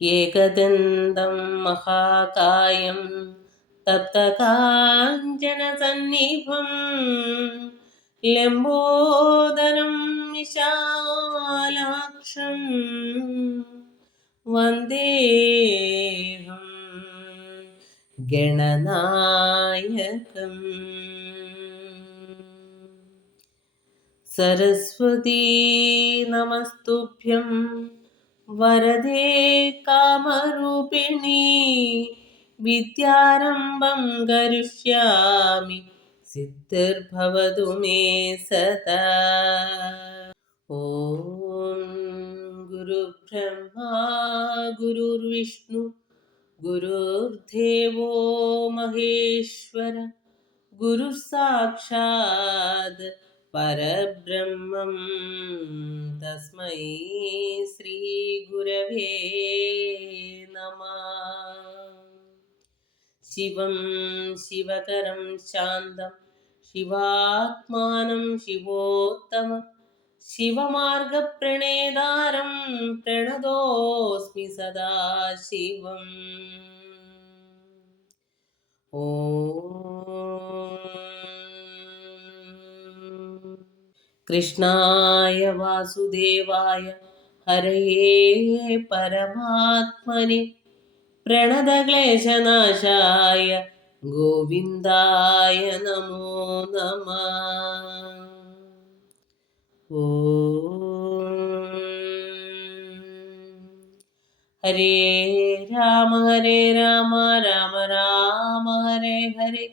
ഏകദന്തം മഹാകായം തപ്തകാഞ്ചനസന്നിഭം ലംബോദരം വിശാലാക്ഷം വന്ദേഹം ഗണനായകം. സരസ്വതീ നമസ്തുഭ്യം വരദേ കാമരൂപിണി വിദ്യാരംഭം കരിഷ്യാമി സിദ്ധിർഭവതു may സദാ. ഓം ഗുരുബ്രഹ്മാ ഗുരുർവിഷ്ണു ഗുരുർദേവോ മഹേശ്വര ഗുരു സാക്ഷാത് പരബ്രഹ്മം തസ്മൈ ശ്രീ ഗുരവേ നമഃ. ശിവം ശിവകരം ശാന്തം ശിവാത്മാനം ശിവോത്തമം ശിവമാർഗപ്രണേതാരം പ്രണതോസ്മി സദാശിവം. കൃഷ്ണായ വാസുദേവായ ഹരയേ പരമാത്മനെ പ്രണതക്ലേശനാശായ ഗോവിന്ദായ നമോ നമഃ. ഹരേ രാമ രാമ രാമ ഹരേ ഹരേ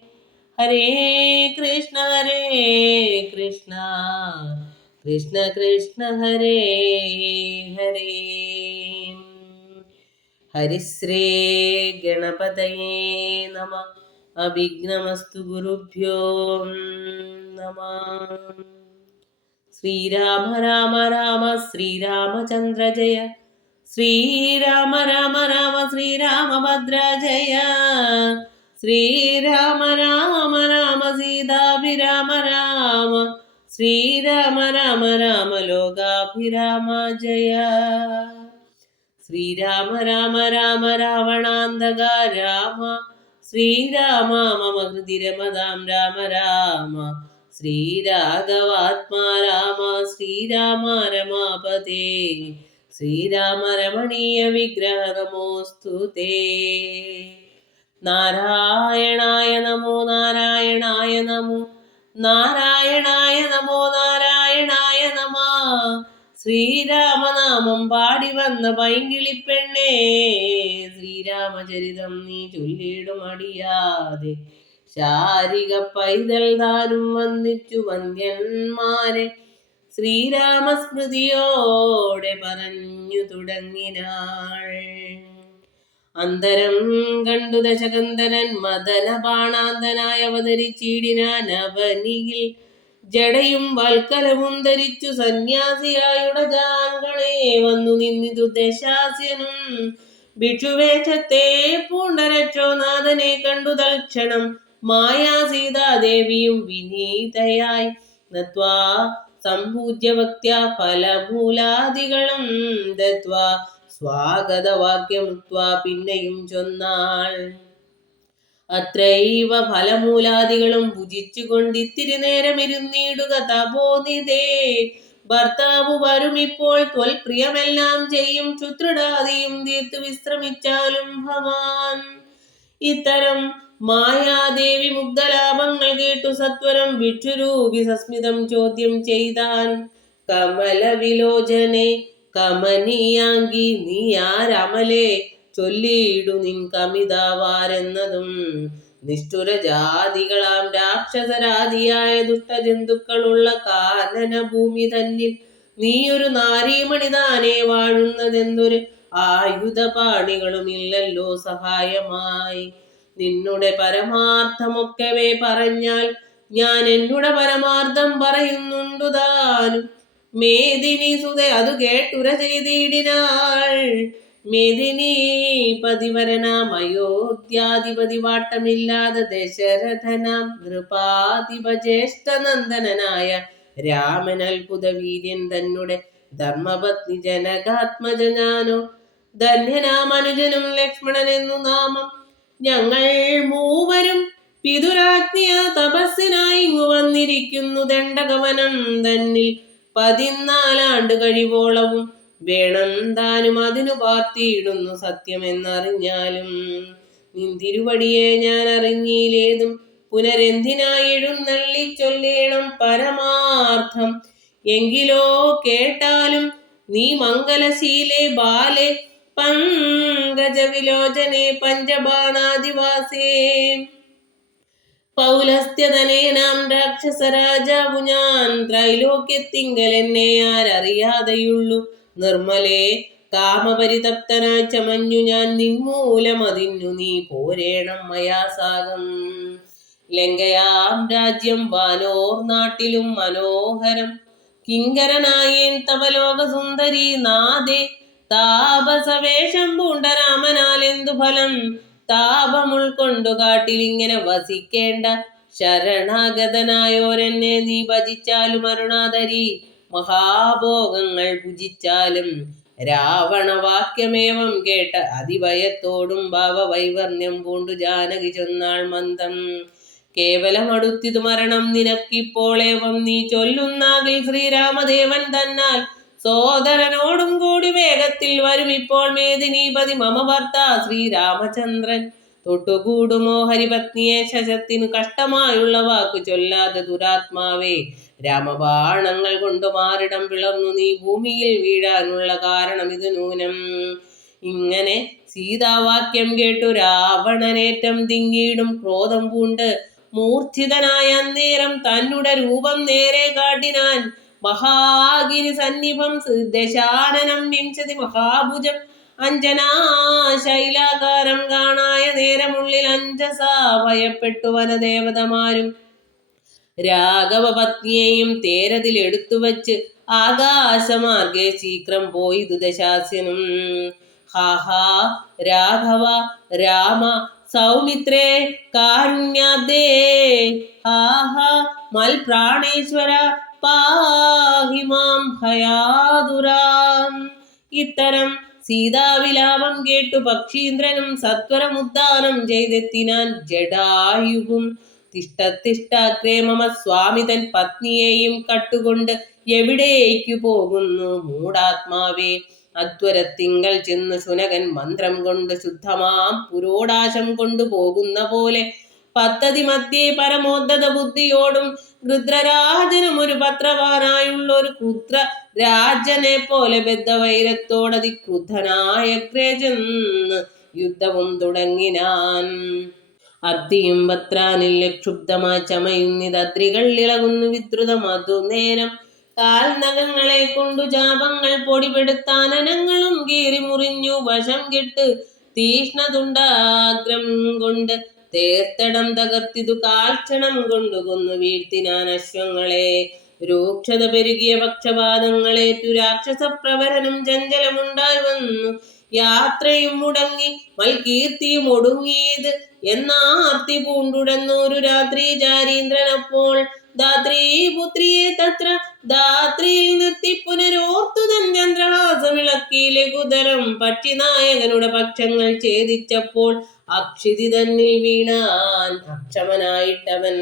ഹരേ കൃഷ്ണ കൃഷ്ണ കൃഷ്ണ ഹരേ ഹരേ. ഹരിശ്രീ ഗണപതയേ നമഃ. അവിഘ്നമസ്തു ഗുരുഭ്യോ നമഃ. ശ്രീരാമ രാമ രാമ ശ്രീരാമചന്ദ്ര ജയ ശ്രീരാമ രാമ രാമ ശ്രീരാമഭദ്ര ജയ ശ്രീരാമ രാമ രാമ സീതാഭിരാമ രാമ ശ്രീരാമ രാമ രാമ ലോകാഭിരാമ ജയ. ശ്രീരാമ രാമ രാമ രാവണാന്തക രാമ ശ്രീരാമ മമ ഹൃദി രമതാം രാമ രാമ ശ്രീരാഘവാത്മാ രാമ ശ്രീരാമ രമാപതേ ശ്രീരാമ രമണീയ വിഗ്രഹ നമോസ്തുതേ. നാരായണായ നമോ നാരായണായ നമോ നാരായണായ നമോ നാരായണായ നമ. ശ്രീരാമനാമം പാടി വന്ന പൈങ്കിളിപ്പെണ്ണേ ശ്രീരാമചരിതം നീ ചൊല്ലിടും അടിയാതെ ശാരിക പൈതൽ താനും വന്നിച്ചു വന്ദ്യന്മാരെ ശ്രീരാമസ്മൃതിയോടെ പറഞ്ഞു തുടങ്ങിനാൾ. അന്തരം കണ്ടു ദശകന്ധനൻ മദന ബാണാന്തനായി അവതരിച്ചിടിനാൻ അവനിയിൽ ജടയും വൽക്കലവും ധരിച്ചു സന്യാസിയായുടജാങ്കളെ വന്നു നിന്നിതു ദശാസ്യനും ഭിക്ഷുവേഷത്തെ പൂണ്ടരക്ഷോനാഥനെ കണ്ടു തൽക്ഷണം മായാ സീതാദേവിയും വിനീതയായി നത്വാ സംപൂജ്യ ഭക്ത്യാ ഫലമൂലാദികളും ദത്വാ സ്വാഗതവാക്യമുക്ത്വാ പിന്നെയും ചൊന്നാൾ. അത്രൈവ ഫലമൂലാദികളും ഭുജിച്ചുകൊണ്ടിത്തിരി നേരം ഇരുന്നിടുക തപോനിധേ. ഭർത്താവ് വരുമിപ്പോൾ ത്വൽപ്രിയമെല്ലാം ചെയ്യും ക്ഷുത്രിടാദിയും തീർത്തു വിശ്രമിച്ചാലും ഭവാൻ. ഇത്തരം മായാദേവി മുഗ്ധലാഭങ്ങൾ കേട്ടു സത്വരം ഭിക്ഷുരൂപി സസ്മിതം ചോദ്യം ചെയ്താൻ. കമലവിലോചനെ കമനീയാങ്കി നീ ആരമലേ ചൊല്ലിയിടു നിൻ കമിതാവാരെന്നതും. നിഷ്ഠുര ജാതികളാം രാക്ഷസരാതിയായ ദുഷ്ടജന്തുക്കളുള്ള കാനന ഭൂമി തന്നിൽ നീയൊരു നാരീമണിതാനെ വാഴുന്നതെന്തൊരു ആയുധപാണികളുമില്ലല്ലോ സഹായമായി. നിന്നുടെ പരമാർത്ഥമൊക്കവേ പറഞ്ഞാൽ ഞാൻ എന്നുടെ പരമാർത്ഥം പറയുന്നുണ്ടു താനും. മേദിനി സുതേ അതു കേട്ടുര ചെയ്തിടിനാൾ. മേദിനി പതിവരനാം അയോധ്യാധിപതി വാട്ടമില്ലാതെ ദശരഥനാം നൃപാധിപ ജ്യേഷ്ഠനന്ദനായ രാമൻ അത്ഭുത വീര്യൻ തന്നെ ധർമ്മപത്നി ജനകാത്മജ ഞാനോ ധന്യനാം അനുജനും ലക്ഷ്മണൻ എന്നു നാമം. ഞങ്ങൾ മൂവരും പിതുരാജ്ഞിയ തപസ്സിനായി ഇങ്ങു വന്നിരിക്കുന്നു. ദണ്ഡകവനം തന്നിൽ 14 കഴിവോളവും വേണം താനും അതിനു പാർത്തിയിടുന്നു. സത്യമെന്നറിഞ്ഞാലും നിന്തിരുവടിയെ ഞാൻ അറിഞ്ഞില്ലേതും പുനരെന്തിനായി എഴുന്നള്ളി ചൊല്ലേണം പരമാർത്ഥം. എങ്കിലോ കേട്ടാലും നീ മംഗലശീലേ ബാലെ പങ്കജവിലോചനെ പഞ്ചബാണാദിവാസേ. പൗലസ്ത്യതനേനാം രാക്ഷസരാജാവു ഞാൻ ത്രൈലോക്യത്തിങ്കൽ എന്നെ ആരറിയാതെയുള്ളു. നിർമ്മലേ കാമപരിതപ്തനായി ചമഞ്ഞു ഞാൻ നിൻമൂലമതിന്നു നീ പോരേണം മയാസാകം. ലങ്കയാം രാജ്യം വാനോർ നാട്ടിലും മനോഹരം കിങ്കരനായേൻ തവലോകസുന്ദരി നാദേ. താപസവേഷം പൂണ്ട രാമനാൽ എന്തു ഫലം? താപമുൾക്കൊണ്ടു കാട്ടിലിങ്ങനെ വസിക്കേണ്ട ശരണാഗതനായോരെന്നെ നീ ഭജിച്ചാലും അരുണാധരി. മഹാഭോഗങ്ങൾ ഭുജിച്ചാലും രാവണവാക്യമേവം കേട്ട അതിഭയത്തോടും ഭാവവൈവർണ്യം പൂണ്ടു ജാനകി ചൊന്നാൾ മന്ദം. കേവലം അടുത്തിതു മരണം നിനക്കിപ്പോളേവം നീ ചൊല്ലുന്നാകിൽ ശ്രീരാമദേവൻ തന്നാൽ സോദരനോടും കൂടി വേഗത്തിൽ വരും ഇപ്പോൾ മേദിനീപതി മമ ഭർത്ത ശ്രീരാമചന്ദ്രൻ. തൊട്ടുകൂടുമോ ഹരിപത്നിയെ ശശത്തിനു കഷ്ടമായുള്ള വാക്കു ചൊല്ലാതെ ദുരാത്മാവേ. രാമബാണങ്ങൾ കൊണ്ട് മാറിടം പിളർന്നു നീ ഭൂമിയിൽ വീഴാനുള്ള കാരണം ഇത് നൂനം. ഇങ്ങനെ സീതാവാക്യം കേട്ടു രാവണനേറ്റം തിങ്ങിയിടും ക്രോധം പൂണ്ട് മൂർച്ഛിതനായ അന്നേരം തന്നുടെ രൂപം നേരെ കാട്ടിനാൻ. മഹാഗിരി സന്നിഭം ദശാനനം വിംശതി മഹാഭുജം അഞ്ജനാ ശൈലാകാരം കാണായ നേരമുള്ളിൽ അഞ്ജസാ ഭയപ്പെട്ടു വനദേവതമാരും രാഘവ പത്നിയെയും തേരതിൽ എടുത്തുവച്ച് ആകാശമാർഗെ ശീഘ്രം പോയിതു ദശാസ്യനും. ഹാഹാ രാഘവ രാമ സൗമിത്രേ കാരുണ്യാദേ. ഹാഹാ മൽപ്രാണേശ്വര പാഹിമാം ഹയാതുരാം. ഇത്തരം സീതാവിലാപം കേട്ടു പക്ഷീന്ദ്രനും സത്വരമുദ്ദാനം ചെയ്തെത്തിനാൻ. ജഡായുവും തിഷ്ടത്തിഷ്ടാഗ്രേ മമ സ്വാമി തൻ പത്നിയെയും കട്ടുകൊണ്ട് എവിടേക്കു പോകുന്നു മൂഢാത്മാവേ. അധ്വരത്തിങ്കൽ ചെന്നു ശുനകൻ മന്ത്രം കൊണ്ട് ശുദ്ധമാം പുരോടാശം കൊണ്ടു പോകുന്ന പോലെ പദ്ധതി മധ്യേ പരമോദ്ധത ബുദ്ധിയോടും ഗൃദ്രരാജനും ഒരു പത്രവാനായുള്ളൊരു ക്രുദ്ര രാജനെ പോലെ ബദ്ധവൈരത്തോടതി ക്രുദ്ധനായഗ്രേ ചെന്ന് യുദ്ധവും തുടങ്ങിനാൻ. അബ്ദിയും പത്രാനിൽ ക്ഷുബ്ധമായി ചമയുന്നിതദ്രികൾ ഇളകുന്നു വിദ്രുതം. അതു നേരം കാൽനഖങ്ങളെ കൊണ്ടു ചാപങ്ങൾ പൊടിപെടുത്താൻ അനങ്ങളും കീറി മുറിഞ്ഞു വശം കെട്ട് തീഷ്ണതുണ്ടാഗ്രം കൊണ്ട് തേർത്തടം തകർത്തിതു കാൽക്ഷണം കൊണ്ടു കൊന്നു വീഴ്ത്തിനാൻ അശ്വങ്ങളെ. രൂക്ഷത പെരുകിയ പക്ഷപാതങ്ങളേറ്റു രാക്ഷസപ്രവരനും ചഞ്ചലമുണ്ടായി വന്നു. യാത്രയും മുടങ്ങി മൽകീർത്തിയും ഒടുങ്ങിയത് എന്നാർത്തി പൂണ്ടുടന്നൊരു രാത്രി ചാരീന്ദ്രനപ്പോൾ ധാത്രീപുത്രിയെ തത്ര ധാത്രിയിൽ നിർത്തി പുനരോർത്തുതൻ ചന്ദ്രഹാസവിളക്കിയിലെ കുതരം പക്ഷിനായകനുടെ പക്ഷങ്ങൾ ഛേദിച്ചപ്പോൾ അക്ഷിതി തന്നിൽ വീണാൻ അക്ഷമനായിട്ടവൻ.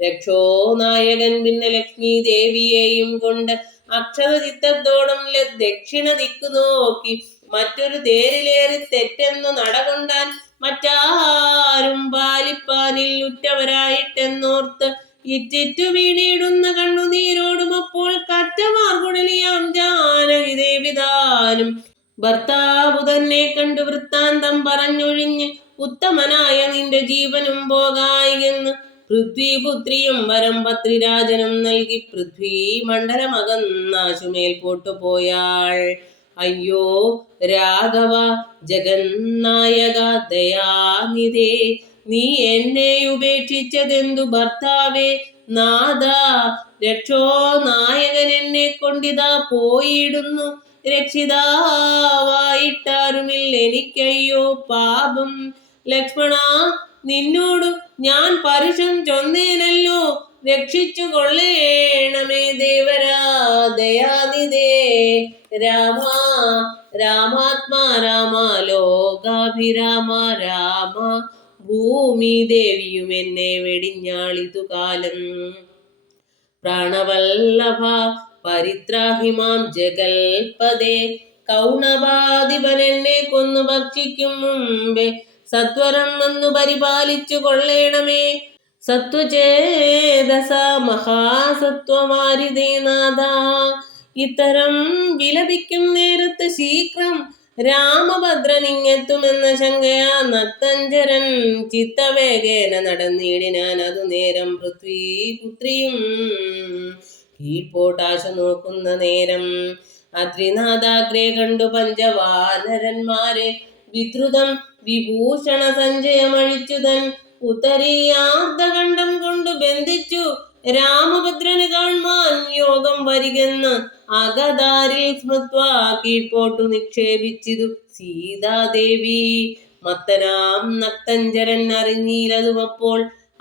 രക്ഷോ നായകൻ പിന്നെ ലക്ഷ്മി ദേവിയെയും കൊണ്ട് അക്ഷത ചിത്തത്തോടും ദക്ഷിണ ദിക്കു നോക്കി മറ്റൊരു തേരിലേറി തെറ്റെന്നു നടകൊണ്ടാൻ. മറ്റാരും പാലിപ്പാനിൽ ഉറ്റവരായിട്ടെന്നോർത്ത് ഇറ്റിറ്റു വീണിടുന്ന കണ്ണുനീരോടും അപ്പോൾ കറ്റമാർകുടലിയാം ജാനകി ദേവിതാനും ഭർത്താവു തന്നെ കണ്ടു വൃത്താന്തം പറഞ്ഞൊഴിഞ്ഞ് ഉത്തമനായ നിന്റെ ജീവനും പോകായെന്ന് പൃഥ്വിപുത്രിയും വരം പത്രിരാജനും നൽകി പൃഥ്വി മണ്ഡലമകന്നാശുമേൽ പോട്ടുപോയാൾ. അയ്യോ രാഘവ ജഗന്നായക ദയാനിധേ, നീ എന്നെ ഉപേക്ഷിച്ചതെന്തു ഭർത്താവേ. നാഥ രക്ഷോ നായകൻ എന്നെ കൊണ്ടിതാ പോയിടുന്നു. രക്ഷിതാവായിട്ടാരുമില്ല എനിക്കയ്യോ പാപം. ലക്ഷ്മണ, നിന്നോടു ഞാൻ പരുഷം ചൊന്നേനല്ലോ, രക്ഷിച്ചു കൊള്ളേണമേ ദേവരാ ദയാനിധേ. രാമ രാമാത്മാ രാമ ലോകാഭിരാമ രാമ, ഭൂമി ദേവിയും എന്നെ വെടിഞ്ഞാളിതു കാലം. പ്രാണവല്ലഭ പരിത്രാഹിമാം ജഗൽപദേ, കൗണവാധിപൻ എന്നെ കൊന്നു ഭക്ഷിക്കും മുമ്പേ സത്വരം വന്നു പരിപാലിച്ചു കൊള്ളേണമേ. സത്വചേതസ മഹാസത്വമാരിതേ നാഥ, ഇത്തരം വിലപിക്കും നേരത്ത് ശീഘ്രം രാമഭദ്രനിങ്ങെത്തുമെന്ന ശങ്കയാ നക്തഞ്ചരൻ ചിത്തവേഗേന നടന്നിടിനാൻ. അതു നേരം പൃഥ്വീപുത്രിയും കീഴ്പോട്ടാശു നോക്കുന്ന നേരം അദ്രിനാഥാഗ്രേ കണ്ടു പഞ്ചവാനരന്മാരെ വിദ്രുതം വിഭൂഷണ സഞ്ജയമഴിച്ചുതൻ ഉത്തരീയാർദ്ധഖണ്ഡം കൊണ്ടു ബന്ധിച്ചു രാമഭദ്രന് കാൺമാൻ യോഗം വരികെന്ന് അകതാരിൽ സ്മൃത്വാ കീഴ്പോട്ടു നിക്ഷേപിച്ചിതു സീതാദേവി. മത്തനാം നക്തഞ്ചരൻ അറിഞ്ഞീലതുമപ്പോൾ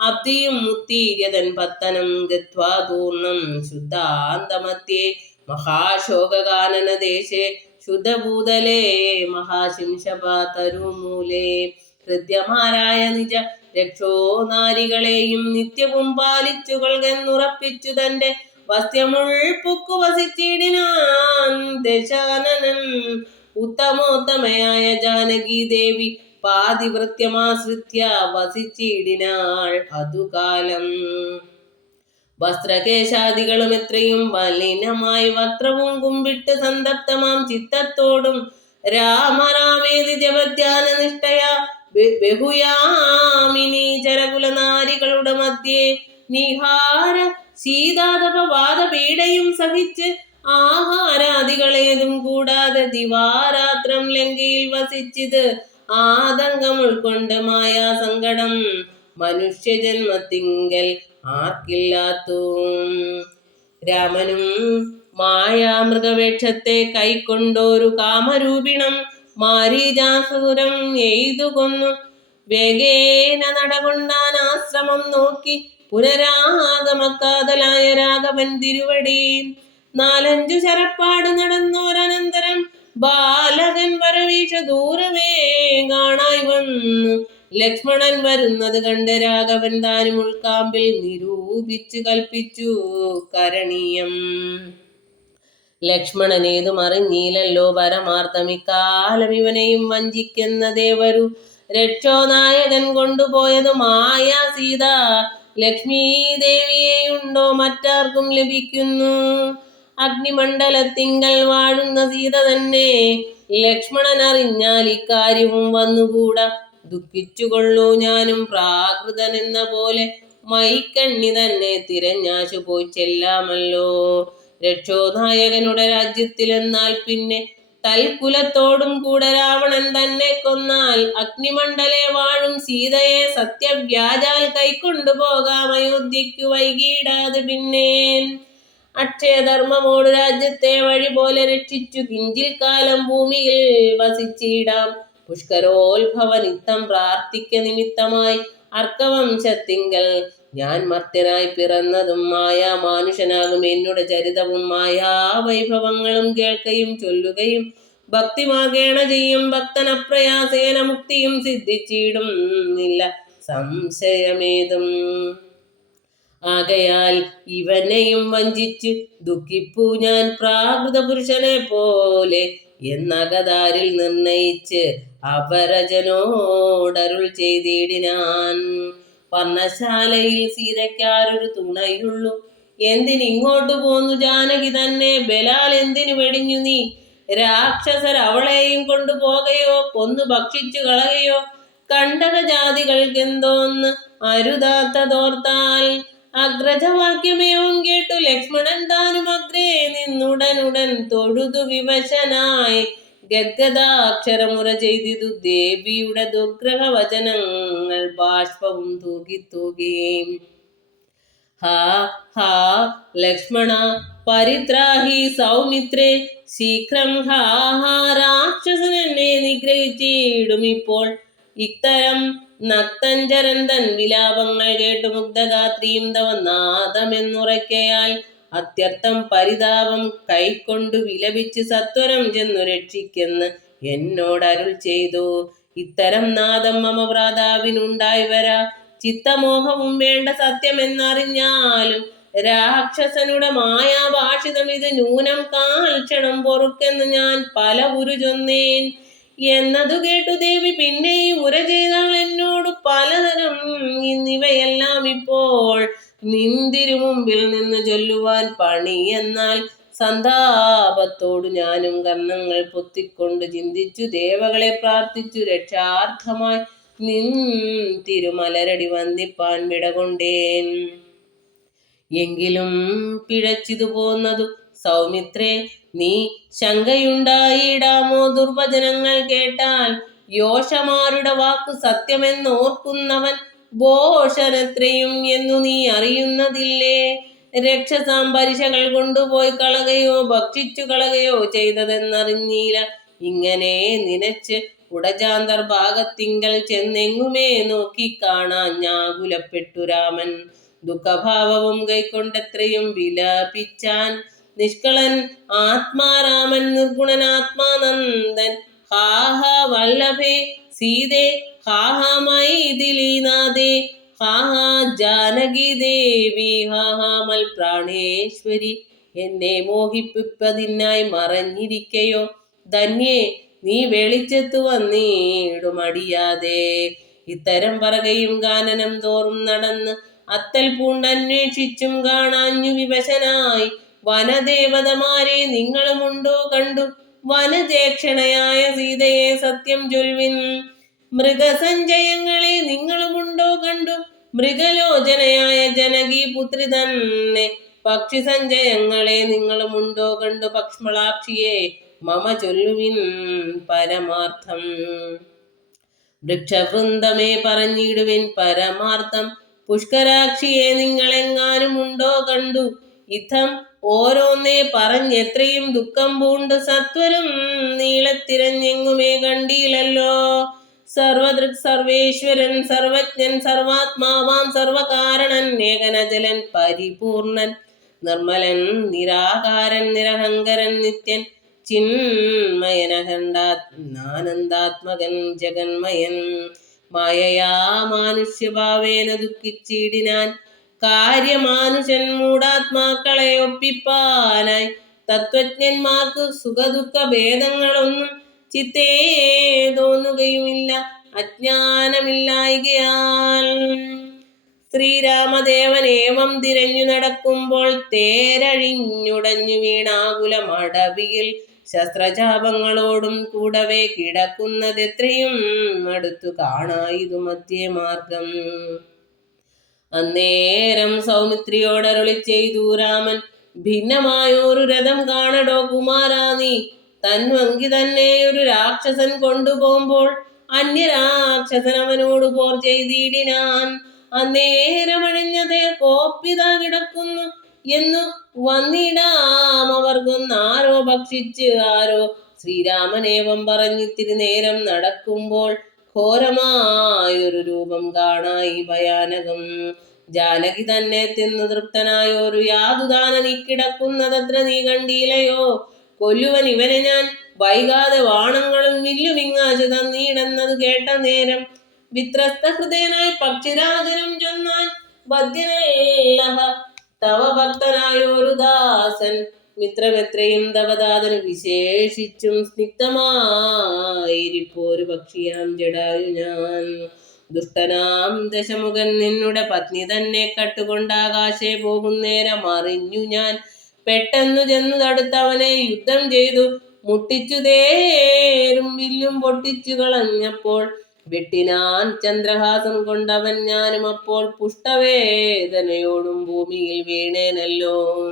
അബ്ദിയും മുത്തീര്യതൻ പത്തനം ഗത്വാ തൂർണം ശുദ്ധാന്തമധ്യേ മഹാശോകാനന ദേശേ ശുദ്ധഭൂതലേ മഹാശിംശപാതരുമൂലേ. ഹൃദ്യമാരായ നിജ രക്ഷോ നാരികളെയും നിത്യവും പാലിച്ചു കൊൾകെന്നുറപ്പിച്ചു തന്റെ വസ്ത്യമുൾപ്പുക്കു വസിച്ചിടിനാൻ ദശാനനൻ. ഉത്തമോത്തമയായ ജാനകി ദേവി പാതിവൃത്യമാശ്രിത്യ വസിച്ചിടിനാൾ അതുകാലം. വസ്ത്രകേശാദികളും എത്രയും മലിനമായി വസ്ത്രവും കുമ്പിട്ട് സന്തപ്തമാം ചിത്തത്തോടും രാമരാമേതി ജപധ്യാന നിഷ്ഠയാ ബഹുയാമിനി ചരകുലനാരികളുടെ മധ്യേ നിഹാര ശീതാതപവാദപീഡയും സഹിച്ച് ആഹാരാദികളേതും കൂടാതെ ദിവാരാത്രം ലങ്കയിൽ വസിച്ചിത് ആതങ്കം ഉൾക്കൊണ്ട് മായാസങ്കടം മനുഷ്യജന്മത്തിങ്കൽ ആർക്കില്ലാത്തൂ. രാമനും മായാമൃഗവേക്ഷത്തെ കൈക്കൊണ്ടോരു കാമരൂപിണം മാരീചാസുരം എയ്തു കൊന്നു വേഗേന നടകൊണ്ടാൻ ആശ്രമം നോക്കി പുനരാഗമക്കാതലായ രാഘവൻ തിരുവടി. 4-5 ശരപ്പാട് നടന്നോരനന്തരം ബാലകൻ വരവീശ ദൂരമേ കാണായി വന്നു. ലക്ഷ്മണൻ വരുന്നത് കണ്ട് രാഘവൻ താനും ഉൾക്കാമ്പിൽ നിരൂപിച്ചു കൽപ്പിച്ചു കരണീയം. ലക്ഷ്മണനേതും അറിഞ്ഞീലല്ലോ പരമാർത്ഥമിക്കാലം ഇവനെയും വഞ്ചിക്കുന്ന ദേവരു. രക്ഷോനായകൻ കൊണ്ടുപോയതു മായ സീത, ലക്ഷ്മീ ദേവിയെയുണ്ടോ മറ്റാർക്കും ലഭിക്കുന്നു. അഗ്നിമണ്ഡലത്തിങ്കൽ വാഴുന്ന സീത തന്നെ ലക്ഷ്മണൻ അറിഞ്ഞാൽ ഇക്കാര്യവും വന്നുകൂടാ. ദുഃഖിച്ചുകൊള്ളൂ ഞാനും പ്രാകൃതൻ എന്ന പോലെ മൈക്കണ്ണി തന്നെ തിരഞ്ഞാശു പോയി ചെല്ലാമല്ലോ. രക്ഷോനായകനുടെ രാജ്യത്തിലെന്നാൽ പിന്നെ തൽക്കുലത്തോടും കൂടെ രാവണൻ തന്നെ കൊന്നാൽ അഗ്നിമണ്ഡലെ വാഴും സീതയെ സത്യവ്യാജാൽ കൈക്കൊണ്ടു പോകാം അയോധ്യയ്ക്കു വൈകിടാതെ. പിന്നെ അക്ഷയധർമ്മമോട് രാജ്യത്തെ വഴി പോലെ രക്ഷിച്ചു കിഞ്ചിൽ കാലം ഭൂമിയിൽ വസിച്ചിടാം. പുഷ്കരോത്ഭവ നിത്തം പ്രാർത്ഥിക്ക നിമിത്തമായി അർക്കവംശത്തിങ്കൽ ഞാൻ മർത്യനായി പിറന്നതും മായാ മാനുഷനാകും. എന്നുടെ ചരിതവും മായാ വൈഭവങ്ങളും കേൾക്കയും ചൊല്ലുകയും ഭക്തിമാർഗേണ ചെയ്യും ഭക്തനപ്രയാസേന മുക്തിയും സിദ്ധിച്ചിടുന്നില്ല സംശയമേതും. ആകയാൽ ഇവനെയും വഞ്ചിച്ച് ദുഃഖിപ്പു ഞാൻ പ്രാകൃത പുരുഷനെ പോലെ എന്നകതാരിൽ നിർണയിച്ച് അപരജനോടരുൾ ചെയ്തിടിനാൻ. പർണശാലയിൽ സീതയ്ക്കാരൊരു തുണയുള്ളൂ. എന്തിനിങ്ങോട്ടു പോന്നു ജാനകി തന്നെ ബലാൽ എന്തിനു വെടിഞ്ഞു നീ? രാക്ഷസർ അവളെയും കൊണ്ടുപോകയോ കൊന്നു ഭക്ഷിച്ചു കളകയോ കണ്ടകജാതികൾക്കെന്തോന്ന് അരുതാത്തതോർത്താൽ. അഗ്രജവാക്യമേവും കേട്ടു ലക്ഷ്മണൻ താനും അഗ്രേ നിന്നുടനുടൻ തൊഴുതു വിവശനായി ഗദ്ഗദാക്ഷരമുറ ചെയ്തിതു ദേവിയുടെ ദുഗ്രഹ വചനങ്ങൾ ബാഷ്പവും തൂകി തൂകി. ഹാ ഹാ ലക്ഷ്മണ പരിത്രാഹി സൗമിത്രേ ശീഘ്രം ഹാ ഹാ രാക്ഷസൻ എന്നെ നിഗ്രഹിച്ചിടും ഇപ്പോൾ. ഇത്തരം നക്തഞ്ചരന്തൻ വിലാപങ്ങൾ കേട്ടു മുഗ്ധഗാത്രിയും തവ നാദമെന്നുറയ്ക്കയാൽ അത്യർത്ഥം പരിതാപം കൈക്കൊണ്ടു വിലപിച്ച് സത്വരം ചെന്നു രക്ഷിക്കെന്ന് എന്നോടരുൾ ചെയ്തു. ഇത്തരം നാദം മമ ഭ്രാതാവിനുണ്ടായി വരാ ചിത്തമോഹവും വേണ്ട സത്യമെന്നറിഞ്ഞാലും രാക്ഷസനുടെ മായാഭാഷിതം ഇത് നൂനം കാൽക്ഷണം പൊറുക്കെന്ന് ഞാൻ പല ഉരു ചൊന്നേൻ എന്നതു കേട്ടു ദേവി പിന്നെയും ഉര ചെയ്താൾ എന്നോട് പലതരം. ഇന്നിവയെല്ലാം ഇപ്പോൾ നിന്തിരു മുമ്പിൽ നിന്ന് ചൊല്ലുവാൻ പണി എന്നാൽ സന്താപത്തോടു ഞാനും കർണങ്ങൾ പൊത്തിക്കൊണ്ട് ചിന്തിച്ചു ദേവകളെ പ്രാർത്ഥിച്ചു രക്ഷാർത്ഥമായി നിൻ തിരുമലരടി വന്ദിപ്പാൻ വിടകൊണ്ടേൻ. എങ്കിലും പിഴച്ചിതു പോന്നതു സൗമിത്രേ നീ ശങ്കയുണ്ടായിടാമോ? ദുർവചനങ്ങൾ കേട്ടാൽ യോഷമാരുടെ വാക്കു സത്യമെന്നോർക്കുന്നവൻ ഭോഷനത്രയും എന്നു നീ അറിയുന്നതില്ലേ? രക്ഷസാംബരിശകൾ കൊണ്ടുപോയി കളകയോ ഭക്ഷിച്ചു കളകയോ ചെയ്തതെന്നറിഞ്ഞീല. ഇങ്ങനെ നിനച്ച് ഉടജാന്തർഭാഗത്തിങ്കൽ ചെന്നെങ്ങുമേ നോക്കിക്കാണാൻ ഞാകുലപ്പെട്ടു രാമൻ. ദുഃഖഭാവവും കൈക്കൊണ്ടെത്രയും വിലപിച്ചാൻ നിഷ്കളൻ ആത്മാരാമൻ നിർഗുണനാത്മാനന്ദൻ. ഹാഹ വല്ലഭേ സീതേ ഹാഹ മൈഥിലീനാഥേ ഹാഹ ജാനകി ദേവി ഹാഹ മൽ പ്രാണേശ്വരി. എന്നെ മോഹിപ്പിപ്പതിനായി മറഞ്ഞിരിക്കയോ ധന്യേ നീ വെളിച്ചത്തു വന്നിടുമടിയാതെ. ഇത്തരം പറകയും ഗാനനം തോറും നടന്ന് അത്തൽ പൂണ്ടന്വേഷിച്ചും കാണാഞ്ഞു വിവശനായി വനദേവതമാരെ നിങ്ങളുമുണ്ടോ കണ്ടു? വനജേക്ഷണയായ സീതയെ സത്യം ചൊൽവിൻ. മൃഗസഞ്ചയങ്ങളെ നിങ്ങളുമുണ്ടോ കണ്ടു? മൃഗലോചനയായ ജനകി പുത്രി തന്നെ. പക്ഷി സഞ്ചയങ്ങളെ നിങ്ങളുമുണ്ടോ കണ്ടു? പക്ഷ്മളാക്ഷിയെ മമ ചൊല്ലുവിൻ പരമാർത്ഥം. വൃക്ഷവൃന്ദമേ പറഞ്ഞിടുവിൻ പരമാർത്ഥം. പുഷ്കരാക്ഷിയെ നിങ്ങളെങ്ങാനും ഉണ്ടോ കണ്ടു? ഇത്തം ഓരോന്നേ പറഞ്ഞെത്രയും ദുഃഖം പൂണ്ട് സത്വരം നീളത്തിരഞ്ഞെങ്ങുമേ കണ്ടീലല്ലോ. സർവദൃക് സർവേശ്വരൻ സർവജ്ഞൻ സർവാത്മാവാം സർവകാരണൻ ഏകനജലൻ പരിപൂർണൻ നിർമ്മലൻ നിരാകാരൻ നിരഹങ്കരൻ നിത്യൻ ചിന്മയനഖണ്ഡാനന്ദാത്മകൻ ജഗന്മയൻ. മായയാ മാനുഷ്യഭാവേന ദുഃഖിച്ചിടിനാൻ കാര്യമാനുഷൻ മൂഢാത്മാക്കളെ ഒപ്പിപ്പാനായി. തത്വജ്ഞന്മാർക്ക് സുഖദുഃഖ ഭേദങ്ങളൊന്നും ചിത്തേ തോന്നുകയുമില്ല അജ്ഞാനമില്ലായികയാൽ. ശ്രീരാമദേവനേവം തിരഞ്ഞു നടക്കുമ്പോൾ തേരഴിഞ്ഞുടഞ്ഞു വീണാകുലമടവിയിൽ ശസ്ത്രചാപങ്ങളോടും കൂടവേ കിടക്കുന്നതെത്രയും അടുത്തു കാണായിതു മധ്യേ മാർഗം. അന്നേരം സൗമിത്രിയോടരുളി ചെയ്തു രാമൻ, ഭിന്നമായൊരു രഥം കാണടോ കുമാരാ നീ. തൻവങ്കി തന്നെ ഒരു രാക്ഷസൻ കൊണ്ടുപോകുമ്പോൾ അന്യരാക്ഷസൻ അവനോട് പോർ ചെയ്തിടിനാൻ. അന്നേരമഴിഞ്ഞതേ കോപ്പിത കിടക്കുന്നു എന്നു വന്നിടാം അവർക്കൊന്നാരോ ഭക്ഷിച്ച് ആരോ. ശ്രീരാമനേവം പറഞ്ഞിത്തിരി നേരം നടക്കുമ്പോൾ ഘോരമായൊരു രൂപം കാണായി ഭയാനകം. ജാനകി തന്നെ തിന്നു തൃപ്തനായൊരു യാതുദാനനി കിടക്കുന്നതത്ര നീ കണ്ടീലയോ? കൊല്ലുവൻ ഇവനെ ഞാൻ വൈകാതെ വാണങ്ങളും വില്ലുമിങ്ങാച്ചു തന്നീടെന്നത് കേട്ട നേരം വിത്രസ്ത ഹൃദയനായി പക്ഷിരാജനും ചൊന്നാൻ, ബദ്ധ്യനല്ലഹ തവ ഭക്തനായൊരു ദാസൻ മിത്രമെത്രയും തവദാതന് വിശേഷിച്ചും സ്നിഗ്ധമായിരിപ്പോരു പക്ഷിയാം ജടായു ഞാൻ. ദുഷ്ടനാം ദശമുഖൻ നിന്നുടെ പത്നി തന്നെ കട്ടുകൊണ്ടാകാശേ പോകുന്നേരം അറിഞ്ഞു ഞാൻ. പെട്ടെന്നു ചെന്നു തടുത്തവനെ യുദ്ധം ചെയ്തു മുട്ടിച്ചു തേരും വില്ലും പൊട്ടിച്ചു കളഞ്ഞപ്പോൾ വെട്ടിനാൻ ചന്ദ്രഹാസം കൊണ്ടവൻ ഞാനും അപ്പോൾ പുഷ്ടവേദനയോടും ഭൂമിയിൽ വീണേനല്ലോ.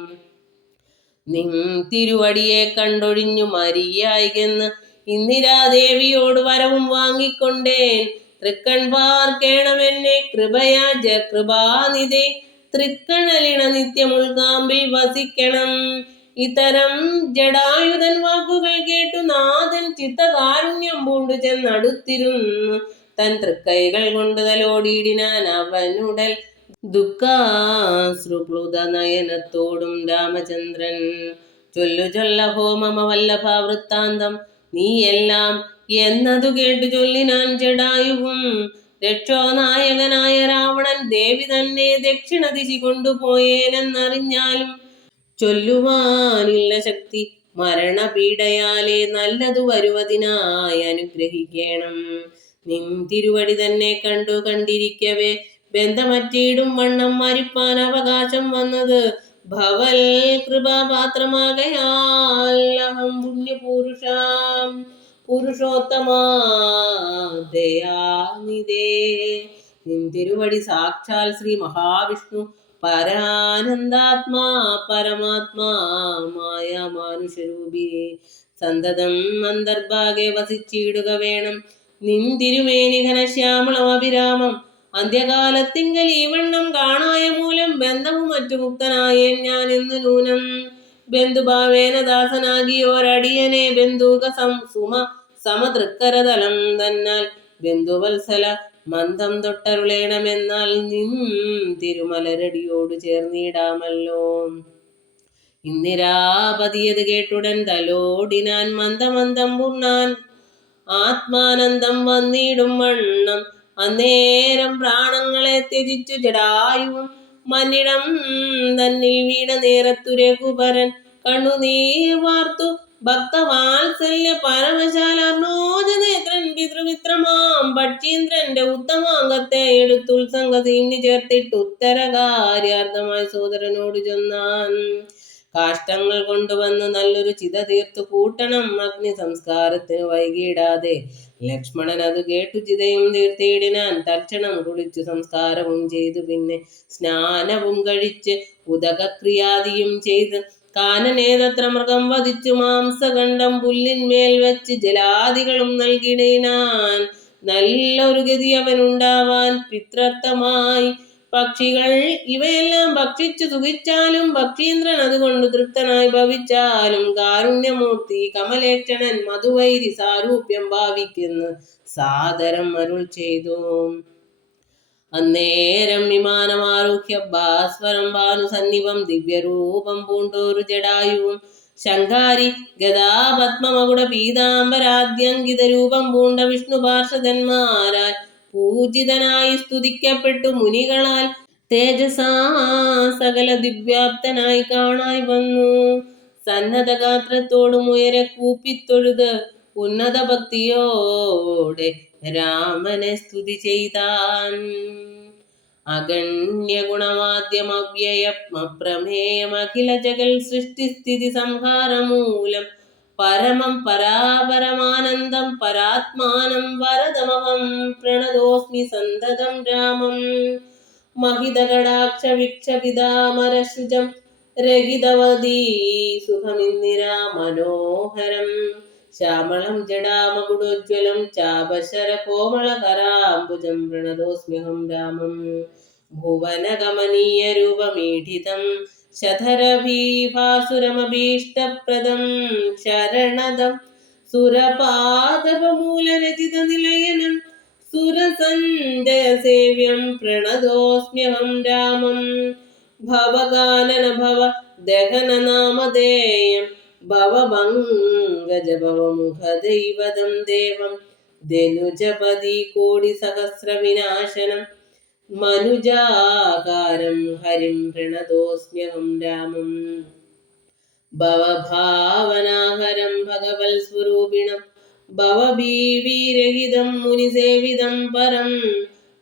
നിൻ തിരുവടിയെ കണ്ടൊഴിഞ്ഞു മരിയായികെന്ന് ഇന്ദിരാദേവിയോട് വരവും വാങ്ങിക്കൊണ്ടേൻ. തൃക്കൺ പാർക്കേണമെന്നെ കൃപയാ കൃപാനിധേ തൃക്കണലിണ നിത്യമുൾക്കാമ്പിൽ വസിക്കണം. ഇത്തരം ജടായുധൻ വാക്കുകൾ കേട്ടു നാഥൻ ചിത്തകാരുണ്യം പൂണ്ടു ചെന്നടുത്തിരുന്നു. തൻ തൃക്കൈകൾ കൊണ്ട് തലോടിയിടിനാൻ അവനുടൽ ദുഃഖാശ്രുപ്ലുത നയനത്തോടും രാമചന്ദ്രൻ. ചൊല്ലഹോ മമ വല്ലഭ വൃത്താന്തം നീയെല്ലാം എന്നതു കേട്ടു ചൊല്ലിനാൻ ജടായുവും. രക്ഷോനായകനായ രാവണൻ ദേവി തന്നെ ദക്ഷിണ ദിശി കൊണ്ടുപോയേനെന്നറിഞ്ഞാലും ചൊല്ലുവാനില്ല ശക്തി. മരണപീഡയാലെ നല്ലതു വരുവതിനായി അനുഗ്രഹിക്കണം. നിൻ തിരുവടി തന്നെ കണ്ടിരിക്കവേ ബന്ധമറ്റിയിടും വണ്ണം മരിപ്പാൻ അവകാശം വന്നത് ഭവൽ കൃപാപാത്രമാകയാൽ അഹം പുരുഷോത്തമാ ദയാനിധേ. നിൻ തിരുവടി സാക്ഷാൽ ശ്രീ മഹാവിഷ്ണു പരാനന്ദാത്മാ പരമാത്മാ മായ മാനുഷരൂപി സന്തതം അന്തർഭാഗെ വസിച്ചിടുക വേണം. നിൻ തിരുമേനി ഘനശ്യാമളം അഭിരാമം അന്ത്യകാലത്തിങ്കൽ ഈ വണ്ണം കാണായ മൂലം ബന്ധവും മറ്റു മുക്തനായേൻ ഞാൻ എന്ന് നൂനം. ബന്ധുഭാവേന ദാസനാകിയോരടിയനെ ബന്ധുക സമതൃക്കരതലം തന്നാൽ ബന്ധുവത്സല മന്ദം തൊട്ടരുളേണമെന്നാൽ നിൻ തിരുമലരടിയോട് ചേർന്നിടാമല്ലോ. ഇന്ദിരാപതിയത് കേട്ടുടൻ തലോടിനാൻ മന്ദമന്ദം പൂർണ്ണാൻ ആത്മാനന്ദം വന്നിടും വണ്ണം. അന്നേരം പ്രാണങ്ങളെ ത്യജിച്ചു ജടായുവും മന്നിടം തന്നിൽ വീണ നേരത്തു രഘുപരൻ കണ്ണുനീർ വാർത്തു ഭക്തവാത്സല്യ പരമശാലോജനേത്രൻ പിതൃമിത്രമാം പക്ഷീന്ദ്രന്റെ ഉത്തമാംഗത്തെ എടുത്തുത്സംഗതീന്നി ചേർത്തിട്ട് ഉത്തരകാര്യാർത്ഥമായി സോദരനോട് ചൊന്നാൻ. കാഷ്ടങ്ങൾ കൊണ്ടുവന്ന് നല്ലൊരു ചിത തീർത്തു കൂട്ടണം അഗ്നി സംസ്കാരത്തിന് വൈകിടാതെ. ലക്ഷ്മണൻ അത് കേട്ടു ചിതയും തീർത്തിയിടിനാൻ. തൽക്ഷണം കുളിച്ചു സംസ്കാരവും ചെയ്തു പിന്നെ സ്നാനവും കഴിച്ച് ഉദകക്രിയാദിയും ചെയ്ത് കാനനേതത്ര മൃഗം വധിച്ചു മാംസഖണ്ഡം പുല്ലിന്മേൽ വെച്ച് ജലാദികളും നൽകിയിടിനാൻ. നല്ലൊരു ഗതി അവനുണ്ടാവാൻ പിത്രർത്ഥമായി. പക്ഷികൾ ഇവയെല്ലാം ഭക്ഷിച്ചു സുഖിച്ചാലും പക്ഷീന്ദ്രൻ അതുകൊണ്ട് തൃപ്തനായി ഭവിച്ചാലും കാരുണ്യമൂർത്തി കമലേക്ഷണൻ മധുവൈരി സാരൂപ്യം ഭാവിക്കുന്നു സാദരം അരുൾ ചെയ്തു. അന്നേരം വിമാനമാരുഹ്യ ഭാസ്വരം ഭാനുസന്നിഭം ദിവ്യരൂപം പൂണ്ടോരു ജടായുവും ശങ്കാരി ഗദാപത്മമകുട പീതാംബരാദ്യങ്കിത രൂപം പൂണ്ട വിഷ്ണു പാർഷദന്മാരാൽ പൂജിതനായി സ്തുതിക്കപ്പെട്ടു മുനികളാൽ തേജസാ സകല ദിവ്യാപ്തനായി കാണായി വന്നു. സന്നദ്ധ ഗാത്രത്തോടും ഉയരെ കൂപ്പിത്തൊഴുത് ഉന്നത ഭക്തിയോടെ രാമനെ സ്തുതി ചെയ്താൻ. അഗണ്യ ഗുണമാദ്യമവ്യയമപ്രമേയം അഖില ജഗൽ സൃഷ്ടിസ്ഥിതി സംഹാരമൂലം പരമം പരാപരമാനന്ദം പരാത്മാനം വരദമഹം പ്രണതോസ്മി സന്തതം രാമം. മഹിതകടാക്ഷ വിക്ഷപിതാമരശുജം രഹിതവതീ സുഖമിന്ദിരാ മനോഹരം ശ്യാമളം ജടാമകുടോജ്വലം ചാപശര കോമളകരാംബുജം പ്രണതോസ്മ്യഹം രാമം. ഭുവനഗമനീയ രൂപമീഠിതം ശതരഭീഭാസുരമഭീഷ്ടപ്രദം ശരണദം സുരപാദപമൂലരചിത നിലയനം സുരസഞ്ജയസേവ്യം പ്രണതോസ്മ്യഹം രാമം. ഭവഗാനന ഭവ ദഹന നാമധേയം ഭവഭംഗജ ഭവമുഖദൈവതം ദേവം ധനുജപതി കോടി സഹസ്ര വിനാശനം മനുജാകാരം ഹരിം പ്രണതോസ്മ്യഹം രാമം. ഭവഭാവനാഹരം ഭഗവൽ സ്വരൂപിണം ഭവഭീവിരഹിതം മുനിസേവിതം പരം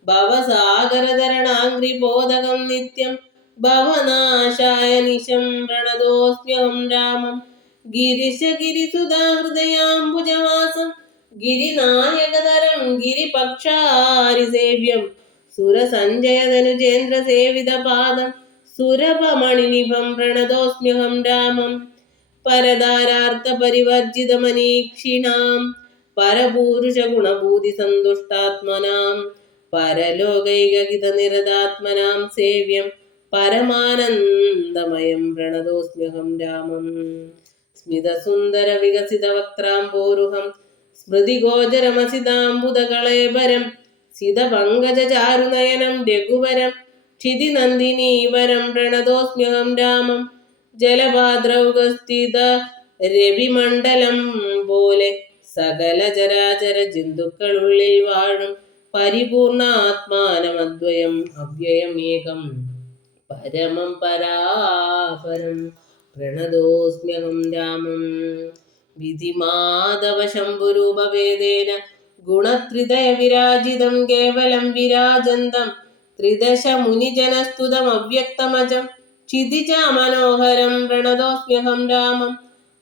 ഭവസാഗരതരണാംഗ്രിപോദകം നിത്യം ഭവനാശായ നിശം പ്രണതോസ്മ്യഹം രാമം. ഗിരിശഗിരിസുധാഹൃദയാംബുജവാസം ഗിരിനായകതരം ഗിരിപക്ഷാരിസേവ്യം സുരസഞ്ജയധനുജേന്ദ്രസേവിതപാദം സുരഭമണിനിഭം പ്രണതോസ്മ്യഹം രാമം. പരധാരാർത്ഥപരിവർജിതമനീക്ഷിണാം പരപൂരുഷഗുണഭൂതിസന്തുഷ്ടാത്മനാം പരലോകൈകഹിതനിരതാത്മനാം സേവ്യം പരമാനന്ദമയം പ്രണതോസ്മ്യഹം രാമം. സ്മിതസുന്ദര വികസിത വക്ത്രാംബോരുഹം സ്മൃതിഗോചരമസിതാംബുദകളേബരം സിതപങ്കജചാരുനയനം രഘുവരം ക്ഷിതിനന്ദിനീവരം പ്രണതോസ്മ്യഹം രാമം. ജലപാദ്രൗകസ്ഥിത രവിമണ്ഡലം പോലെ സകല ചരാചര ജന്തുക്കളുള്ളിൽ വാഴും പരിപൂർണാത്മാനമദ്വയം അവ്യയമേകം പരമം പരാപരം പ്രണതോസ്മ്യഹം രാമം. വിധിമാധവ ശംഭുരൂപഭേദേന ഗുണത്രിതയ വിരാജിതം കേവലം വിരാജന്തം ത്രിദശ മുനിജനസ്തുതം അവ്യക്തമജം ക്ഷിതിജാ മനോഹരം പ്രണതോസ്മ്യഹം രാമം.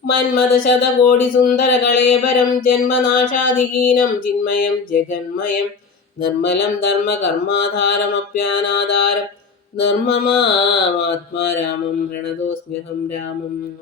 മന്മഥശതകോടി സുന്ദരകളേബരം ജന്മനാശാദിഹീനം ചിന്മയം ജഗന്മയം നിർമ്മലം ധർമ്മകർമാധാരമപ്യാനാധാരം നിർമ്മമാത്മാരാമം പ്രണതോസ്മ്യഹം രാമം.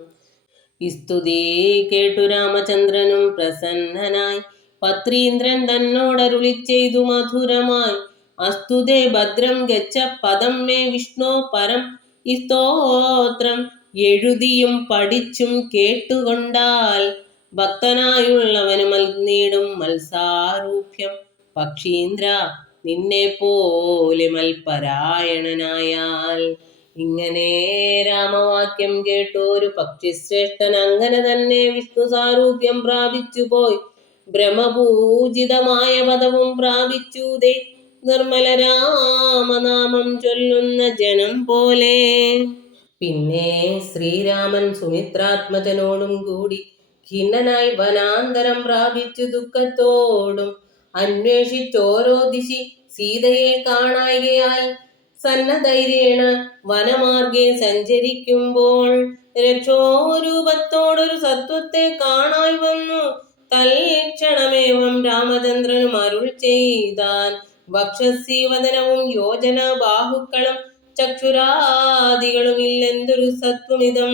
സ്തുതി കേട്ടു രാമചന്ദ്രനും പ്രസന്നനായി പത്രീന്ദ്രൻ തന്നോടരുളി ചെയ്തു മധുരമായി. അസ്തുതേ ഭദ്രം ഗച്ഛ പദം മേ വിഷ്ണോ പരം. ഈ സ്തോത്രം എഴുതിയും പഠിച്ചും കേട്ടുകൊണ്ടാൽ ഭക്തനായുള്ളവന് മൽനീടും മത്സാരൂപ്യം. പക്ഷീന്ദ്ര നിന്നെ പോലെ മൽപരായണനായാൽ. ഇങ്ങനെ രാമവാക്യം കേട്ടോരു പക്ഷിശ്രേഷ്ഠൻ അങ്ങനെ തന്നെ വിഷ്ണു സാരൂപ്യം പ്രാപിച്ചു പോയി. ബ്രഹ്മപൂജിതമായ പദവും പ്രാപിച്ചൂതേ നിർമ്മല രാമനാമം ചൊല്ലുന്ന ജനം പോലെ. പിന്നെ ശ്രീരാമൻ സുമിത്രാത്മജനോടും കൂടി ഖിന്നനായി വനാന്തരം പ്രാപിച്ചു ദുഃഖത്തോടും അന്വേഷിച്ചോരോ ദിശി സീതയെ കാണായികയാൽ സന്നധൈര്യേണ വനമാർഗെ സഞ്ചരിക്കുമ്പോൾ രക്ഷോരൂപത്തോടൊരു സത്വത്തെ കാണായി വന്നു. തൽക്ഷണമേവം രാമചന്ദ്രനും അരുൾ ചെയ്താൻ. വക്ഷസി വദനവും യോജന ബാഹുക്കളും ചക്ഷുരാദികളും ഇല്ലെന്തൊരു സത്വമിതം.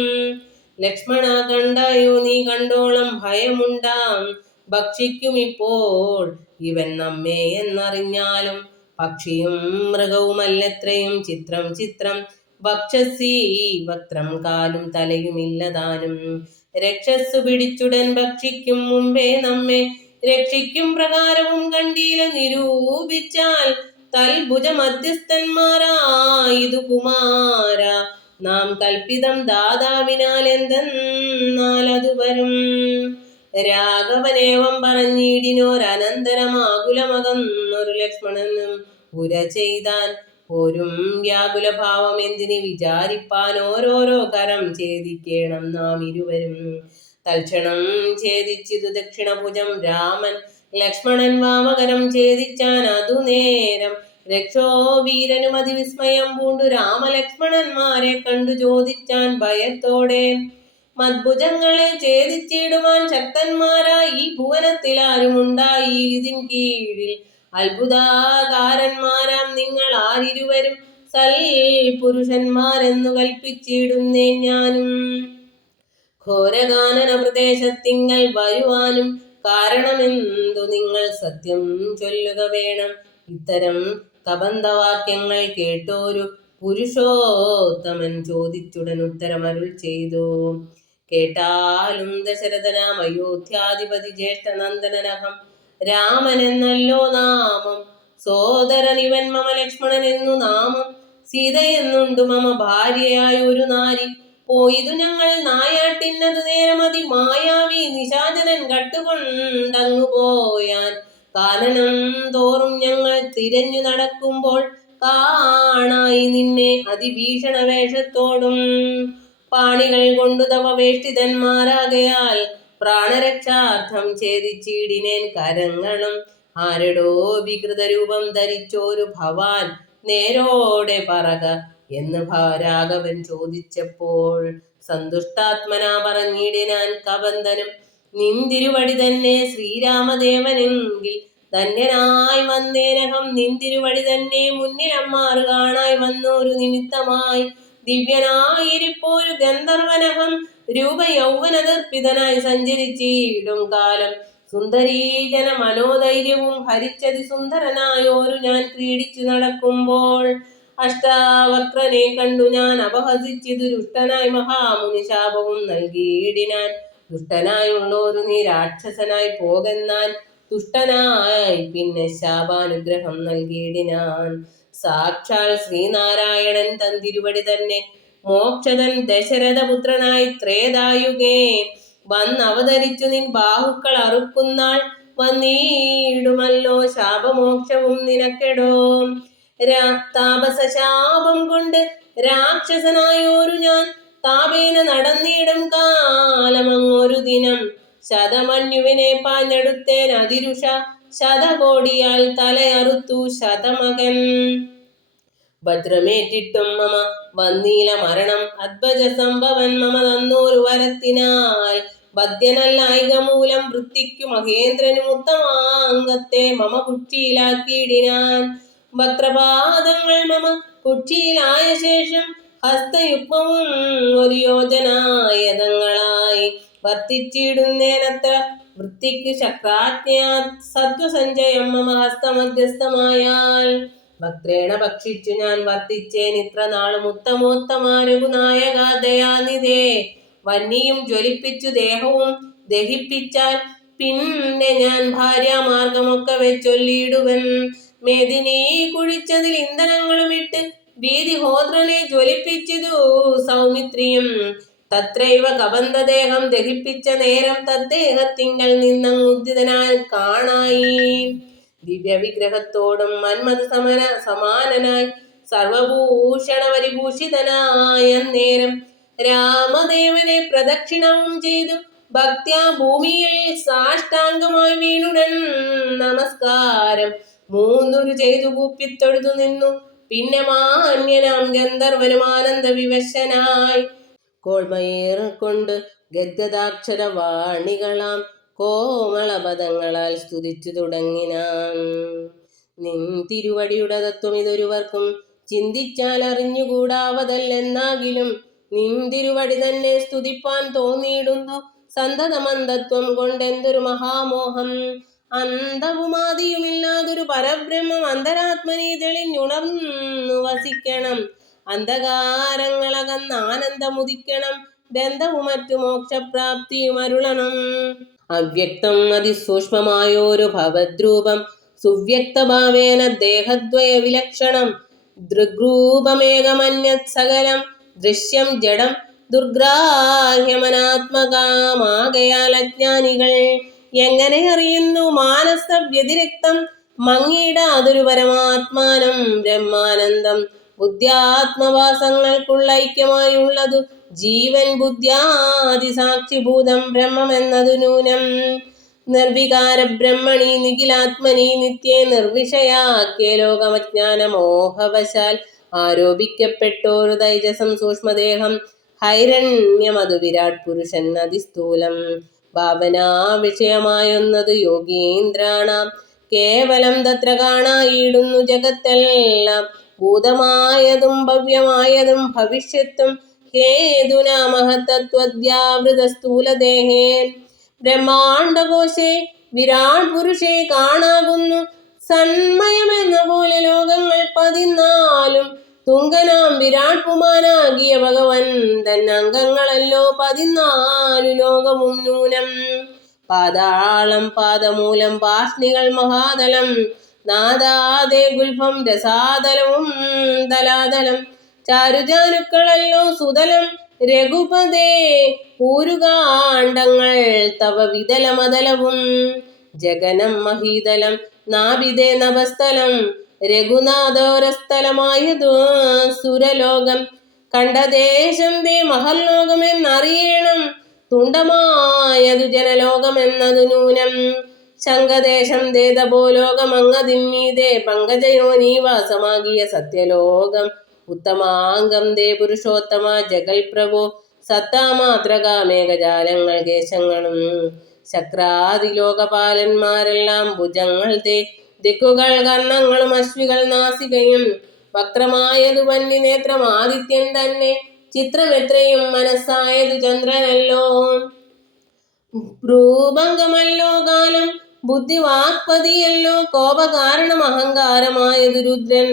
ലക്ഷ്മണ കണ്ടായോ നീ കണ്ടോളം ഭയമുണ്ടാം. ഭക്ഷിക്കുമിപ്പോൾ ഇവൻ നമ്മെ എന്നറിഞ്ഞാലും പക്ഷിയും മൃഗവുമല്ലെത്രയും ചിത്രം ചിത്രം. വക്ഷസി വക്ത്രം കാലും തലയുമില്ലതാനും. രക്ഷസ്സു പിടിച്ചുടൻ ഭക്ഷിക്കും മുമ്പേ നമ്മെ രക്ഷിക്കും പ്രകാരവും കണ്ടീല നിരൂപിച്ചാൽ തൽഭുജ മധ്യസ്ഥന്മാരായിതു കുമാര. നാം കൽപ്പിതം ദാതാവിനാൽ എന്തെന്നാൽ അതു വരും. രാഘവനേവം പറഞ്ഞിടിനോരനന്തരമാകുലമകന്നൊരു ലക്ഷ്മണനും ഉര ചെയ്താൻ. പോരും വ്യാകുലഭാവം എന്തിന് വിചാരിപ്പാൻ ഓരോരോ കരം ഛേദിക്കേണം നാം ഇരുവരും. തൽക്ഷണം ഛേദിച്ചിതു ദക്ഷിണഭുജം രാമൻ. ലക്ഷ്മണൻ വാമകരം ഛേദിച്ചാൻ അതു നേരം. രക്ഷോവീരനും അതിവിസ്മയം പൂണ്ടു രാമലക്ഷ്മണന്മാരെ കണ്ടു ചോദിച്ചാൻ ഭയത്തോടെ. മദ്ഭുജങ്ങളെ ഛേദിച്ചിടുവാൻ ശക്തന്മാരായി ഈ ഭുവനത്തിൽ ആരുമുണ്ടായി ഇതിൻ കീഴിൽ. അത്ഭുതകാരന്മാരാം നിങ്ങൾ ആരിരുവരും സൽ പുരുഷന്മാരെന്നു കൽപ്പിച്ചിടുന്നേ ഞാനും. ഘോരകാനന പ്രദേശത്തിങ്കൽ വരുവാനും കാരണമെന്തു നിങ്ങൾ സത്യം ചൊല്ലുക വേണം. ഇത്തരം കബന്ധവാക്യങ്ങൾ കേട്ടോരു പുരുഷോത്തമൻ ചോദിച്ചുടൻ ഉത്തരമരുൾ ചെയ്തു. കേട്ടാലും ദശരഥനാം അയോധ്യാധിപതി ജ്യേഷ്ഠനന്ദനനഹം. രാമനെന്നല്ലോ നാമം. സോദരനിവൻ മമ ലക്ഷ്മണൻ എന്നു നാമം. സീതയെന്നുണ്ടു മമ ഭാര്യയായ ഒരു നാരി. പോയിതു ഞങ്ങൾ നായാട്ടിനതു നേരം മായാവി നിശാചരൻ കട്ടുകൊണ്ടങ്ങു പോയാൻ. കാനനം തോറും ഞങ്ങൾ തിരഞ്ഞു നടക്കുമ്പോൾ കാണായി നിന്നെ അതിഭീഷണ വേഷത്തോടും. പാണികൾ കൊണ്ടു തവ വേഷ്ടിതന്മാരാകയാൽ പ്രാണരക്ഷാർത്ഥം ഛേദിച്ചിടിനേൻ കരങ്ങളും. ആരടോ വികൃതരൂപം ധരിച്ചോരു ഭവാൻ നേരോടെ പറക എന്ന് രാഘവൻ ചോദിച്ചപ്പോൾ സന്തുഷ്ടാത്മനാ പറഞ്ഞിടിനാൻ കബന്ധനും. നിന്തിരുവടി തന്നെ ശ്രീരാമദേവനെങ്കിൽ ധന്യനായി വന്നേനഹം. നിന്തിരുവടി തന്നെ മുന്നിലമ്മാറ് കാണായി വന്നൊരു നിമിത്തമായി ദിവ്യനായിരിപ്പോരു ഗന്ധർവനഹം. രൂപയൗവനദർപ്പിതനായി സഞ്ചരിച്ചിടും കാലം സുന്ദരീജന മനോധൈര്യവും ഹരിച്ചതി സുന്ദരനായോരു ഞാൻ ക്രീഡിച്ചു നടക്കുമ്പോൾ അഷ്ടാവക്രനെ കണ്ടു ഞാൻ അപഹസിച്ചിതു ദുഷ്ടനായി മഹാമുനി ശാപവും നൽകിയിടിനാൻ. ദുഷ്ടനായുള്ളൊരു നീ രാക്ഷസനായി പോകെന്നാൻ. തുഷ്ടനായി പിന്നെ ശാപാനുഗ്രഹം നൽകിയിടിനാൻ. സാക്ഷാൽ ശ്രീനാരായണൻ തൻ തിരുവടി തന്നെ മോക്ഷതൻ ദശരഥപുത്രനായി ത്രേതായുഗേ വന്നവതരിച്ചു നിൻ ബാഹുക്കൾ അറുക്കുന്നാൾ വന്നീടുമല്ലോ ശാപമോക്ഷവും നിനക്കെടോ. താപസശാപം കൊണ്ട് രാക്ഷസനായോരു ഞാൻ താപേന നടന്നിടും കാലമങ്ങൊരു ദിനം. ശതമന്യുവിനെ പാഞ്ഞെടുത്തേൻ അതിരുഷ ശതകോടിയാൽ തലയറുത്തു ശതമകൻ. വജ്രമേറ്റിട്ടും മമ വന്നീല മരണം അദ്ഭജ സംഭവൻ മമ തന്നോരു വരത്തിനാൽ. ബദ്ധ്യനല്ലായിക മൂലം വൃത്തിക്കു മഹേന്ദ്രനും ഉത്തമാംഗത്തെ മമ കുക്ഷിയിലാക്കിയിടിനാൻ. വക്രപാദങ്ങൾ മമ കുക്ഷിയിലായ ശേഷം ഹസ്തയുഗ്മവും ഒരു യോജനായതങ്ങളായി വർത്തിച്ചിടുന്നേനത്ര വൃത്തിക്കു ശക്രാജ്ഞയാ സത്വസഞ്ചയം മമ ഹസ്തമധ്യസ്ഥമായാൽ. വക്രേണ ഭക്ഷിച്ചു ഞാൻ വർത്തിച്ചേൻ ഇത്ര നാളും ഉത്തമോത്തമ രഘുനായക ദയാനിധേ. വന്നിയും ജ്വലിപ്പിച്ചു ദേഹവും ദഹിപ്പിച്ചാൽ പിന്നെ ഞാൻ ഭാര്യാമാർഗമൊക്കെ വെച്ചൊല്ലിയിടുവൻ. മേദിനി കുഴിച്ചതിൽ ഇന്ധനങ്ങളും ഇട്ട് വീതിഹോത്രനെ ജ്വലിപ്പിച്ചതു സൗമിത്രിയും. തത്രൈവ കബന്ധദേഹം ദഹിപ്പിച്ച നേരം തദ്ദേഹത്തിങ്കൽ നിന്നങ്ങുദ്ധിതനാൻ കാണായി. ദിവ്യവിഗ്രഹത്തോടും മന്മഥ സമാനനായി സർവഭൂഷണ പരിഭൂഷിതനായ നേരം രാമദേവനെ പ്രദക്ഷിണവും ചെയ്തു ഭക്ത്യാ ഭൂമിയിൽ സാഷ്ടാംഗമായി വീണുടൻ നമസ്കാരം മൂന്നുരു ചെയ്തു കൂപ്പിത്തൊഴുതു നിന്നു. പിന്നെ മാന്യനാം ഗന്ധർവനും ആനന്ദ വിവശനായി കോൾമയേർ കൊണ്ട് ഗദ്ഗദാക്ഷരവാണികളാം കോമളപദങ്ങളാൽ സ്തുതിച്ചു തുടങ്ങിനാൻ. നിൻ തിരുവടിയുടെ തത്വം ഇതൊരുവർക്കും ചിന്തിച്ചാൽ അറിഞ്ഞുകൂടാവതല്ലെന്നാകിലും നിൻ തിരുവടി തന്നെ സ്തുതിപ്പാൻ തോന്നിയിടുന്നു സന്തതമന്തത്വം കൊണ്ടെന്തൊരു മഹാമോഹം. അന്തവുമാദിയുമില്ലാതൊരു പരബ്രഹ്മം അന്തരാത്മനി തെളിഞ്ഞുണർന്നു വസിക്കണം. അന്ധകാരങ്ങളകന്ന് ആനന്ദമുദിക്കണം. ബന്ധവും മറ്റു മോക്ഷപ്രാപ്തിയും അരുളണം. അവ്യക്തം അതിസൂക്ഷ്മമായോരു ഭവദ്രൂപം സുവ്യക്തഭാവേന ദേഹദ്വയ വിലക്ഷണം. ദൃഗ്രൂപമേകമന്യത് സകലം ദൃശ്യം ജഡം ദുർഗ്രാഹ്യമനാത്മകമാകയാൽ അജ്ഞാനികൾ എങ്ങനെ അറിയുന്നു മാനസ വ്യതിരിക്തം മങ്ങിയിടാതൊരു പരമാത്മാനം ബ്രഹ്മാനന്ദം. ബുദ്ധ്യാത്മവാസങ്ങൾക്കുള്ള ഐക്യമായുള്ളതു ജീവൻ ബുദ്ധ്യാദി സാക്ഷിഭൂതം ബ്രഹ്മമെന്നതു നൂനം. നിർവികാര ബ്രഹ്മണി നിഖിലാത്മനി നിത്യേ നിർവിഷയാക്കിയ ലോകമജ്ഞാനമോഹവശാൽ ആരോപിക്കപ്പെട്ടോരു തൈജസം സൂക്ഷ്മദേഹം ഹൈരണ്യമതു വിരാട് പുരുഷൻ അതിസ്ഥൂലം. ഭാവനാ വിഷയമായൊന്നതു യോഗീന്ദ്രാണാം കേവലം തത്ര കാണായിടുന്നു ജഗത്തെല്ലാം. ഭൂതമായതും ഭവ്യമായതും ഭവിഷ്യത്തും ഹേതുനാ മഹത്തത്വദ്യാവൃത സ്ഥൂലദേഹേ. ബ്രഹ്മാണ്ഡകോശേ വിരാട് പുരുഷേ കാണാകുന്നു സന്മയമെന്ന പോലെ ലോകങ്ങൾ 14 തുങ്കനാം വിരാട് പുമാനാകിയ ഭഗവൻ തന്നംഗങ്ങളല്ലോ 14 ലോകവും നൂനം. പാതാളം പാദമൂലം പാഷ്ണികൾ മഹാതലം നാദാദേ ഗുൽഭം രസാതലവും തലാതലം. ചാരുജാനുക്കളല്ലോ സുതലം രഘുപദേ ഊരുകാണ്ഡങ്ങൾ തവ വിതലമതലവും. ജഗനം മഹീതലം നാഭിതേ നഭസ്ഥലം രഘുനാഥോരസ്ഥലമായതു സുരലോകം. കണ്ടദേശം ദേ മഹർലോകമെന്നറിയണം തുണ്ടമായതു ജനലോകമെന്നതു നൂനം. ശങ്കദേശം ദേ തപോലോകമങ്ങതിന്മീതേ പങ്കജയോനീവാസമാകിയ സത്യലോകം. ഉത്തമാംഗം ദേ പുരുഷോത്തമ ജഗൽപ്രഭോ സത്താമാത്രകാമേകജാലങ്ങൾ കേശങ്ങളും. ശക്രാദിലോകപാലന്മാരെല്ലാം ഭുജങ്ങൾ ദേ ദിക്കുകൾ കർണങ്ങളും അശ്വികൾ നാസികയും. വക്രമായതു വന്യനേത്രം ആദിത്യൻ തന്നെ ചിത്രമെത്രയും മനസ്സായതു ചന്ദ്രനല്ലോ. ഭ്രൂഭംഗമല്ലോ കാലം ബുദ്ധിവാക്പതിയല്ലോ കോപകാരണം അഹങ്കാരമായതു രുദ്രൻ.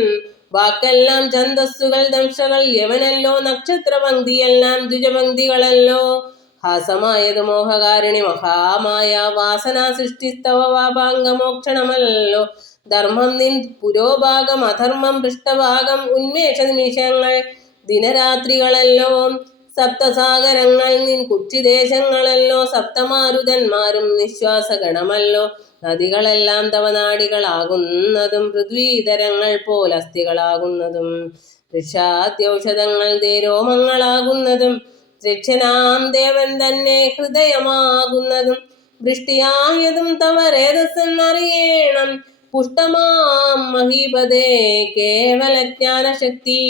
വാക്കെല്ലാം ഛന്ദസ്സുകൾ ദംശകൾ യവനല്ലോ, നക്ഷത്രപംക്തിയെല്ലാം ദ്വിജപംക്തികളല്ലോ. ഹാസമായത് മോഹകാരിണി മഹാമായ വാസന സൃഷ്ടിസ്തവ വാപാംഗമോക്ഷണമല്ലോ. ധർമ്മം നിൻ പുരോഭാഗം അധർമ്മം പൃഷ്ഠഭാഗം ഉന്മേഷ നിമിഷങ്ങൾ ദിനരാത്രികളല്ലോ. സപ്തസാഗരങ്ങൾ നിൻ കുക്ഷിദേശങ്ങളല്ലോ. സപ്തമാരുതന്മാരും നിശ്വാസഗണമല്ലോ. നദികളെല്ലാം തവ നാടികളാകുന്നതും പൃഥ്വീതരങ്ങൾ പോൽ അസ്ഥികളാകുന്നതും വൃക്ഷാദ്യൗഷധങ്ങൾ രോമങ്ങളാകുന്നതും ദക്ഷനാം ദേവൻ തന്നെ ഹൃദയമാകുന്നതും വൃഷ്ടിയായതും തവ രേതസ്സെന്നറിയണം. പുഷ്ടമാം മഹീപതേ കേവലജ്ഞാനശക്തി.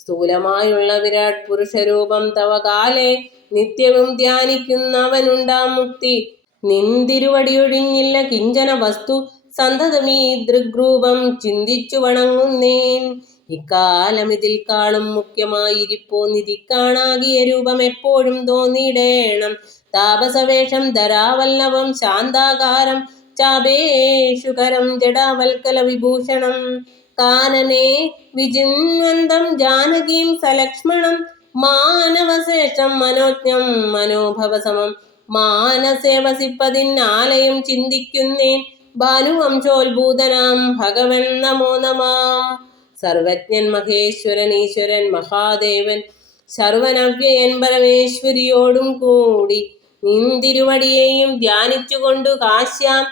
സ്ഥൂലമായുള്ള വിരാട് പുരുഷരൂപം തവ കാലേ നിത്യവും ധ്യാനിക്കുന്നവനുണ്ടാം മുക്തി. നിന്തിരുവടിയൊഴിഞ്ഞില്ല കിഞ്ചന വസ്തു സന്തതമീ ദൃഗ്രൂപം ചിന്തിച്ചു വണങ്ങുന്നേൻ. ഇക്കാലം ഇതിൽ കാളും മുഖ്യമായിരിപ്പോ നിധി കാണാകിയ രൂപം എപ്പോഴും തോന്നിയിടേണം. താപസവേഷം ധരാവല്ലഭം ശാന്താകാരം ചാപേഷുകരം ജഡാവൽക്കല വിഭൂഷണം. കാനനെ വിജിന്വന്തം ജാനകീം സലക്ഷ്മണം മാനവശേഷം മനോജ്ഞം മനോഭവസമം. മാനസേ വസിപ്പതിന്നാലയം ചിന്തിക്കുന്നേൻ ഭാനുവംശോത്ഭൂതനാം ഭഗവൻ നമോ നമാം. സർവജ്ഞൻ മഹേശ്വരൻ ഈശ്വരൻ മഹാദേവൻ ശർവനവ്യയൻ പരമേശ്വരിയോടും കൂടി നിന്തിരുവടിയെയും ധ്യാനിച്ചുകൊണ്ടു കാശ്യാം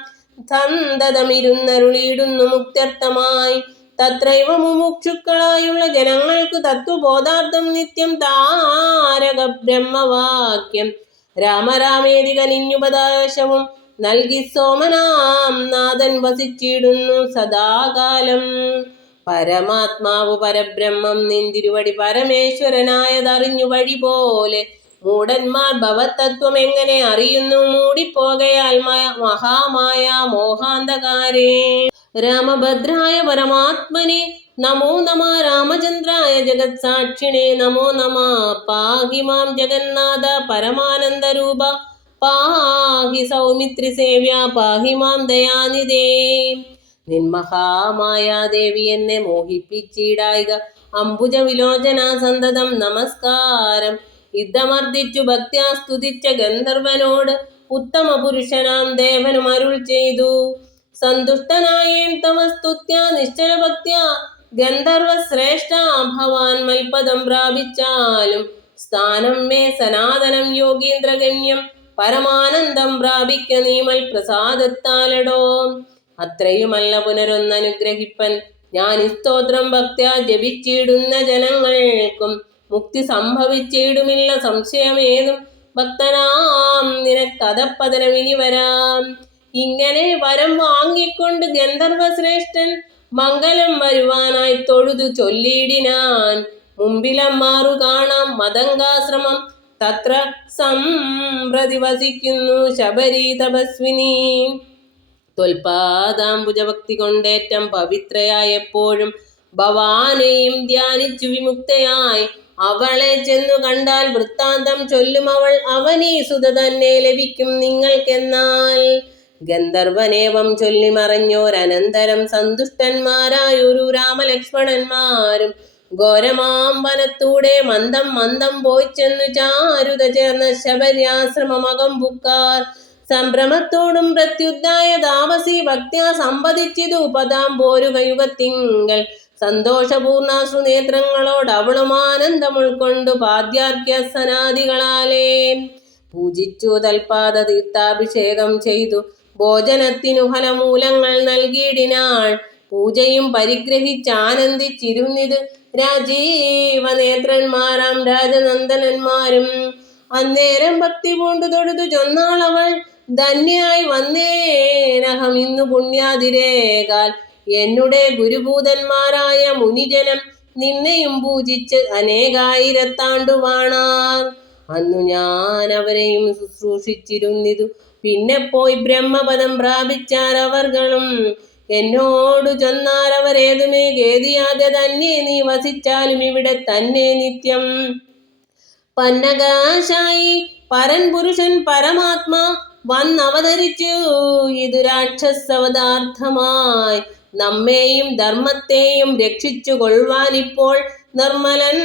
സന്തതമിരുന്നരുളിയിടുന്നു മുക്ത്യർത്ഥമായി. തത്രൈവ മുമുക്ഷുക്കളായുള്ള ജനങ്ങൾക്കു തത്വബോധാർത്ഥം നിത്യം താരക ബ്രഹ്മവാക്യം രാമരാമേതി കനിഞ്ഞുപദേശവും നൽകി സോമനാം നാഥൻ വസിച്ചിടുന്നു സദാകാലം. പരമാത്മാവ് പരബ്രഹ്മം നിന്തിരുവടി പരമേശ്വരനായതറിഞ്ഞു വഴി പോലെ മൂഢന്മാർ ഭവതത്വം എങ്ങനെ അറിയുന്നു മൂടിപ്പോകയാൽ മഹാമായ മോഹാന്ധകാരേ. രാമഭദ്രായ പരമാത്മനെ നമോ നമ. രാമചന്ദ്രായ ജഗത്സാക്ഷിണേ നമോ നമ. പാഹി മാം ജഗന്നാഥ പരമാനന്ദരൂപ പാഹി സൗമിത്രി സേവ്യ പാഹി മാം ദയാനിധേ. നിൻമഹാമായാദേവി എന്നെ മോഹിപ്പിച്ചിടായിക അംബുജ വിലോചന സന്തതം നമസ്കാരം. യുദ്ധമർദ്ദിച്ചു ഭക്ത്യാ സ്തുതിച്ച ഗന്ധർവനോട് ഉത്തമ പുരുഷനാം ദേവനും അരുൾ ചെയ്തു. സന്തുഷ്ടനായേൻ തവ സ്തുത്യാ നിശ്ചല ഭക്ത്യാ ഗന്ധർവ ശ്രേഷ്ഠ ഭവാൻ മൽപദം പ്രാപിച്ചാലും സ്ഥാനം മേ സനാതനം യോഗീന്ദ്രഗമ്യം പരമാനന്ദം പ്രാപിക്ക നീമൽ പ്രസാദത്താലടോ. അത്രയുമല്ല പുനരൊന്നനുഗ്രഹിപ്പൻ ഞാൻ സ്തോത്രം ഭക്ത്യാ ജപിച്ചിടുന്ന ജനങ്ങൾക്കും മുക്തി സംഭവിച്ചിടുമില്ല സംശയമേതും. ഭക്തനാം നിനക്കഥപ്പതനം ഇനി വരാം. ഇങ്ങനെ വരം വാങ്ങിക്കൊണ്ട് ഗന്ധർവശ്രേഷ്ഠൻ മംഗലം വരുവാനായി തൊഴുതു ചൊല്ലിയിടിനാൻ. മുമ്പിലമ്മാറു കാണാം മതങ്കാശ്രമം തത്ര സംപ്രതി വസിക്കുന്നു ശബരി തപസ്വിനി. തൊൽപാദാംബുജഭക്തി കൊണ്ടേറ്റം പവിത്രയായ എപ്പോഴും ഭവാനെയും ധ്യാനിച്ചു വിമുക്തയായി അവളെ ചെന്നു കണ്ടാൽ വൃത്താന്തം ചൊല്ലും അവൾ അവനീ സുത തന്നെ ലഭിക്കും നിങ്ങൾക്കെന്നാൽ. ഗന്ധർവനേവം ചൊല്ലി മറഞ്ഞോരനന്തരം സന്തുഷ്ടന്മാരായൊരു രാമലക്ഷ്മണന്മാരും ഘോരമാം വനത്തൂടെ മന്ദം മന്ദം പോയി ചെന്നു ചാരുത ചേർന്ന ശബര്യാശ്രമമകം ബുക്കാർ. സംഭ്രമത്തോടും പ്രത്യുദ്ധായ താമസി ഭക്ത്യാ സമ്പതിച്ചിതു പദാംബോരുകയുഗത്തിങ്കൽ. സന്തോഷപൂർണാശ്രു നേത്രങ്ങളോട് അവളും ആനന്ദം ഉൾക്കൊണ്ടു പാദ്യാർഘ്യ സനാദികളാലേ പൂജിച്ചു തൽപാദ തീർത്ഥാഭിഷേകം ചെയ്തു ഭോജനത്തിനു ഫലമൂലങ്ങൾ നൽകിയിടിനാൾ. പൂജയും പരിഗ്രഹിച്ചാനന്ദിച്ചിരുന്നിത് രാജീവ നേത്രന്മാരാം രാജനന്ദനന്മാരും. അന്നേരം ഭക്തി പൂണ്ടു തൊഴുതു ചൊന്നാളവൾ ധന്യായി വന്നേനഹം ഇന്നു പുണ്യാതിരേകാൽ. എന്നുടെ ഗുരുഭൂതന്മാരായ മുനിജനം നിന്നെയും പൂജിച്ച് അനേകായിരത്താണ്ടു വാണാർ. അന്നു ഞാൻ അവരെയും ശുശ്രൂഷിച്ചിരുന്നിതു. പിന്നെ പോയി ബ്രഹ്മപദം പ്രാപിച്ചാരവർകളും. എന്നോടു ചൊന്നാരവരേതുമേ ഖേദിയാതെ തന്നെ നീ വസിച്ചാലും ഇവിടെ തന്നെ നിത്യം. പന്നകാശായി പരൻ പുരുഷൻ പരമാത്മാ വന്നവതരിച്ചു ഇതു രാക്ഷസവതാർത്ഥമായി. നമ്മെയും ധർമ്മത്തെയും രക്ഷിച്ചു കൊള്ളുവാനിപ്പോൾ നിർമ്മലൻ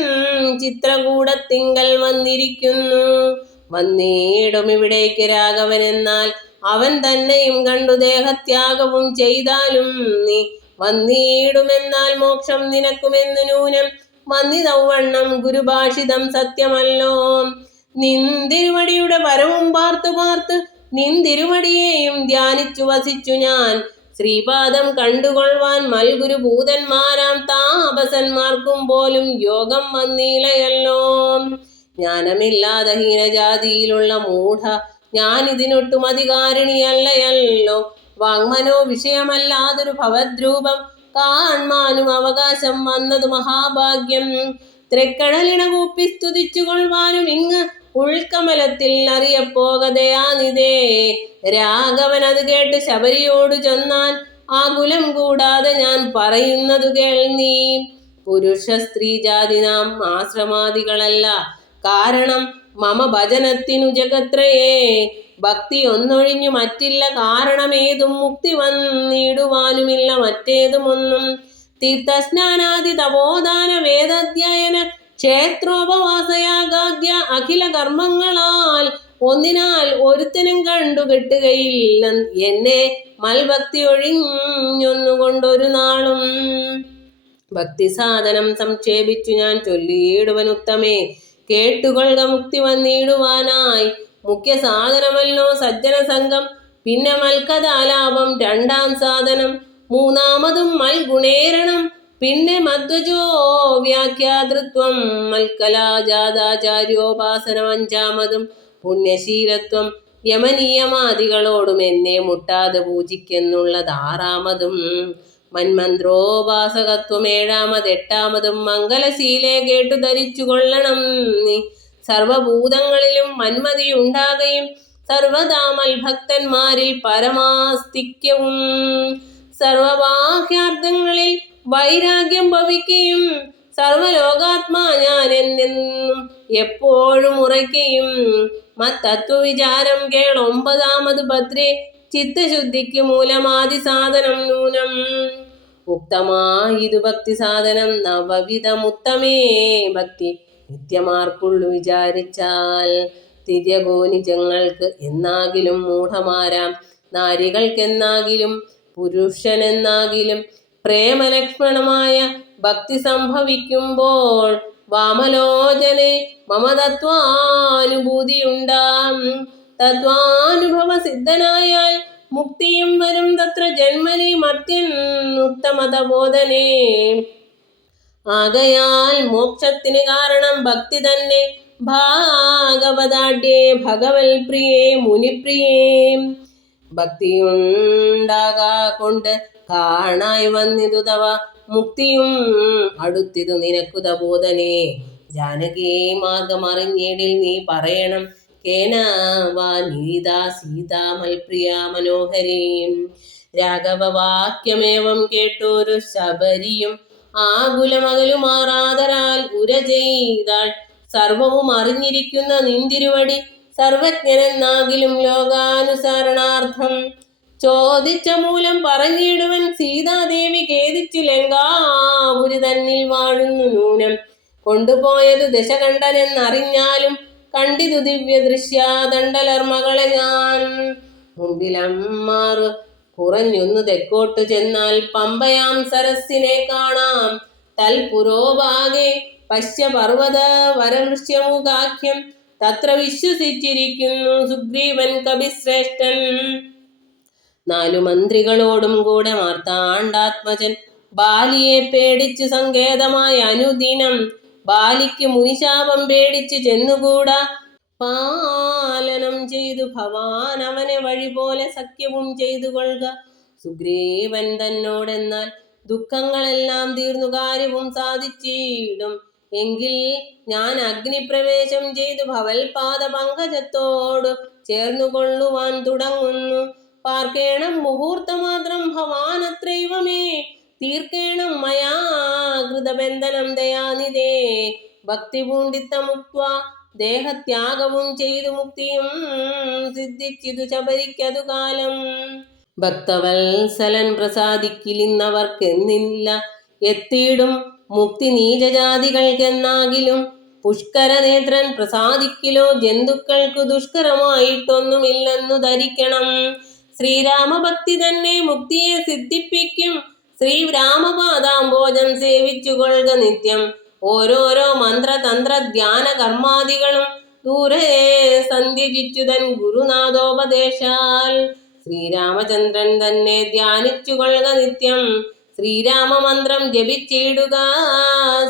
ചിത്രകൂടത്തിങ്കൽ വന്നിരിക്കുന്നു. വന്നിടും ഇവിടേക്ക് രാഘവൻ എന്നാൽ അവൻ തന്നെയും കണ്ടു ദേഹത്യാഗവും ചെയ്താലും നീ വന്നിടുമെന്നാൽ മോക്ഷം നിനക്കുമെന്നു നൂനം വന്നിതൗവണ്ണം ഗുരുഭാഷിതം സത്യമല്ലോ. നിന്തിരുവടിയുടെ വരവും പാർത്തു പാർത്ത് നിന്തിരുവടിയെയും ധ്യാനിച്ചു വസിച്ചു ഞാൻ ശ്രീപാദം കണ്ടുകൊള്ളുവാൻ മൽഗുരു ഭൂതന്മാരാം താപസന്മാർക്കും പോലും യോഗം വന്നിലയല്ലോ. ജ്ഞാനമില്ലാതെ ഹീനജാതിയിലുള്ള മൂഢ ഞാനിതിനൊട്ടും അധികാരിണിയല്ലയല്ലോ. വാങ്മനോ വിഷയമല്ലാതൊരു ഭവദ്രൂപം കാൺമാനും അവകാശം വന്നതു മഹാഭാഗ്യം. തൃക്കടലിണ കൂപ്പി സ്തുതിച്ചു കൊള്ളുവാനും ഇങ്ങ് ഉൾക്കമലത്തിൽ അറിയപ്പോകതയാനിതേ. രാഘവൻ അത് കേട്ട് ശബരിയോട് ചൊന്നാൻ ആകുലം കൂടാതെ ഞാൻ പറയുന്നതു കേൾ നീ. പുരുഷ സ്ത്രീ ജാതി നാം ആശ്രമാദികളല്ല കാരണം മമ ഭജനത്തിനു ജഗത്രയേ. ഭക്തി ഒന്നൊഴിഞ്ഞു മറ്റില്ല കാരണമേതും മുക്തി വന്നിടുവാനുമില്ല മറ്റേതുമൊന്നും. തീർത്ഥസ്നാനാദി തപോദാന വേദാധ്യയന ക്ഷേത്രോപവാസയാഗാദ്യ അഖില കർമ്മങ്ങളാൽ ഒന്നിനാൽ ഒരുത്തനും കണ്ടുകെട്ടുകയില്ല എന്നെ മൽഭക്തി ഒഴിഞ്ഞൊന്നുകൊണ്ടൊരു നാളും. ഭക്തി സാധനം സംക്ഷേപിച്ചു ഞാൻ ചൊല്ലിയിടുവൻ ഉത്തമേ കേട്ടുകൊള്ളുക മുക്തി വന്നിടുവാനായി. മുഖ്യ സാധനമല്ലോ സജ്ജന സംഘം, പിന്നെ മൽക്കഥാലാപം രണ്ടാം സാധനം, മൂന്നാമതും മൽഗുണേരണം, പിന്നെ മധ്വജോ വ്യാഖ്യാതൃത്വം, മൽക്കലാജാതാചാര്യോപാസനം അഞ്ചാമതും, പുണ്യശീലത്വം യമനിയമാദികളോടും എന്നെ മുട്ടാതെ പൂജിക്കെന്നുള്ളത് ആറാമതും, മന്മന്ത്രോപാസകത്വം ഏഴാമത്, എട്ടാമതും മംഗലശീലെ കേട്ടു ധരിച്ചു കൊള്ളണം നീ. സർവഭൂതങ്ങളിലും മന്മതി ഉണ്ടാകയും സർവദാ മൽഭക്തന്മാരിൽ പരമാസ്തിക്യവും സർവബാഹ്യാർത്ഥങ്ങളിൽ വൈരാഗ്യം ഭവിക്കുകയും സർവലോകാത്മാ ഞാൻ എന്നെന്നും എപ്പോഴും ഉറയ്ക്കുകയും മത്തത്വവിചാരം കേൾ ഒമ്പതാമത് ഭദ്രേ. ചിത്തശുദ്ധിക്ക് മൂലമാദി സാധനം നൂനം ഉക്തമായിതു ഭക്തി സാധനം നവവിധമുത്തമേ. ഭക്തി നിത്യമാർക്കുള്ളു വിചാരിച്ചാൽ തിര്യഗോനിജങ്ങൾക്ക് എന്നാകിലും മൂഢമാരാം നാരികൾക്കെന്നാകിലും പുരുഷനെന്നാകിലും പ്രേമലക്ഷ്മണമായ ഭക്തി സംഭവിക്കുമ്പോൾ വാമലോചനെ മമ തത്വാനുഭൂതിയുണ്ടാം. തത്വാനുഭവ സിദ്ധനായാൽ മുക്തിയും വരും തത്ര ജന്മനി മർത്യൻ ഉത്തമതബോധനേ. ആകയാൽ മോക്ഷത്തിന് കാരണം ഭക്തി തന്നെ. ഭാഗവതാഢ്യേ ഭഗവൽ പ്രിയേ മുനിപ്രിയേ. ഭക്തിയുണ്ടാകാ കൊണ്ട് കാണായി വന്നിതു തവ മുക്തിയും അടുത്തിതു നിനക്കു തബോധനേ. ജാനകീ മാർഗമറിഞ്ഞിടിൽ നീ പറയണം കേന വാ നീതാ സീതാ മൽപ്രിയാ മനോഹരീം. രാഘവവാക്യമേവം കേട്ടൊരു ശബരിയും ആകുലമകലുമാറാതരാൽ ഉര ചെയ്താൾ. സർവവും അറിഞ്ഞിരിക്കുന്ന നിന്തിരുവടി സർവജ്ഞനെന്നാകിലും ലോകാനുസരണാർത്ഥം ചോദിച്ച മൂലം പറഞ്ഞിടുവൻ സീതാദേവി ഖേദിച്ചു ലങ്കാപുരി തന്നിൽ വാഴുന്നു നൂനം. കൊണ്ടുപോയത് ദശകണ്ഠനെന്നറിഞ്ഞാലും കണ്ടിതു ദിവ്യ ദൃശ്യാദണ്ഡലർ മകളെ ഞാൻ. മുമ്പിലമ്മാറ് കുറഞ്ഞൊന്നു തെക്കോട്ടു ചെന്നാൽ പമ്പയാം സരസിനെ കാണാം. തൽപുരോഭാഗെ പശ്യപർവ്വത വരവൃശ്യമുഖാഖ്യം തത്ര വിശ്വസിച്ചിരിക്കുന്നു സുഗ്രീവൻ കവിശ്രേഷ്ഠൻ. നാലു മന്ത്രികളോടും കൂടെ മാർത്താണ്ഡാത്മജൻ ബാലിയെ പേടിച്ചു സങ്കേതമായ അനുദിനം. ബാലിക്ക് മുനിശാപം പേടിച്ച് ചെന്നുകൂടാ പാലനം ചെയ്തു ഭവാൻ അവനെ വഴി പോലെ സഖ്യവും ചെയ്തു കൊള്ളുക. സുഗ്രീവൻ തന്നോടെന്നാൽ ദുഃഖങ്ങളെല്ലാം തീർന്നു കാര്യവും സാധിച്ചിടും എങ്കിൽ ഞാൻ അഗ്നിപ്രവേശം ചെയ്തു ഭവൽപാദ പങ്കജത്തോട് ചേർന്നുകൊള്ളുവാൻ തുടങ്ങുന്നു. പാർക്കേണം മുഹൂർത്തമാത്രം ഭവാനത്രൈവമേ തീർക്കേണം മയാ കൃതബന്ധനം ദയാനിധേ. ഭക്തി പൂണ്ടിത്തമുക്വ ദേഹത്യാഗവും ചെയ്തു മുക്തിയും സിദ്ധിച്ചിതു ശബരിക്കതു കാലം. ഭക്തവത്സലൻ പ്രസാദിക്കിലിന്നവർക്കെന്നില്ല എത്തിയിടും മുക്തി നീചജാതികൾക്കെന്നാകിലും പുഷ്കരനേത്രൻ പ്രസാദിക്കിലോ ജന്തുക്കൾക്കു ദുഷ്കരമായിട്ടൊന്നുമില്ലെന്നു ധരിക്കണം. ശ്രീരാമഭക്തി തന്നെ മുക്തിയെ സിദ്ധിപ്പിക്കും. ശ്രീരാമപാദാംബോജം സേവിച്ചു കൊള്ളുക നിത്യം. ഓരോരോ മന്ത്രതന്ത്ര ധ്യാന കർമാദികളും ദൂരെ സന്ധ്യജിച്ചുതൻ ഗുരുനാഥോപദേശാൽ ശ്രീരാമചന്ദ്രൻ തന്നെ ധ്യാനിച്ചു കൊള്ളുക നിത്യം. ശ്രീരാമമന്ത്രം ജപിച്ചിടുക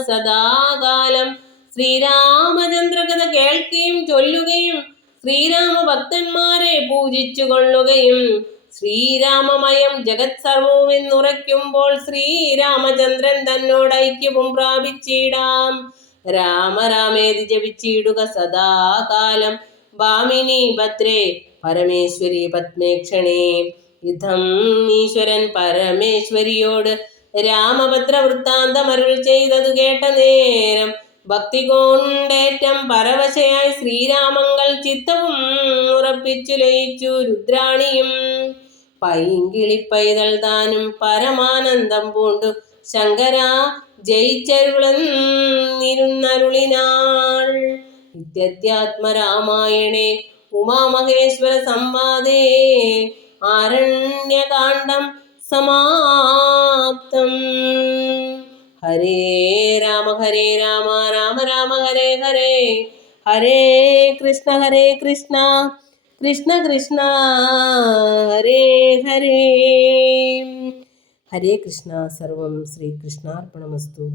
സദാകാലം. ശ്രീരാമചന്ദ്ര കഥ കേൾക്കുകയും ചൊല്ലുകയും ശ്രീരാമഭക്തന്മാരെ പൂജിച്ചു കൊള്ളുകയും ശ്രീരാമമയം ജഗത് സർവമെന്നുറയ്ക്കുമ്പോൾ ശ്രീരാമചന്ദ്രൻ തന്നോട് ഐക്യവും പ്രാപിച്ചിടാം. രാമ രാമേതി ജപിച്ചിടുക സദാകാലം. ഭാമിനി ഭദ്രേ പരമേശ്വരി പത്മേക്ഷണേ. യുദ്ധം ഈശ്വരൻ പരമേശ്വരിയോട് രാമഭദ്ര വൃത്താന്തമരുൾ ചെയ്തതു കേട്ട നേരം ഭക്തി കൊണ്ടേറ്റം പരവശയായി ശ്രീരാമങ്ങൾ ചിത്തവും ഉറപ്പിച്ചു ലയിച്ചു രുദ്രാണിയും. പൈങ്കിളിപ്പൈതൽ താനും പരമാനന്ദം പൂണ്ടു ശങ്കര ജയിച്ചരുളന്നിരുന്നരുളിനാൾ. ഇത്യധ്യാത്മരാമായണേ ഉമാമഹേശ്വര സംവാദേ ആരണ്യകാണ്ഡം സമാപ്തം. ഹരേ രാമ രാമ രാമ ഹരേ ഹരേ. ഹരേ കൃഷ്ണ കൃഷ്ണ കൃഷ്ണ ഹരേ ഹരേ. ഹരേ കൃഷ്ണ. സർവം ശ്രീകൃഷ്ണാർപ്പണമസ്തു.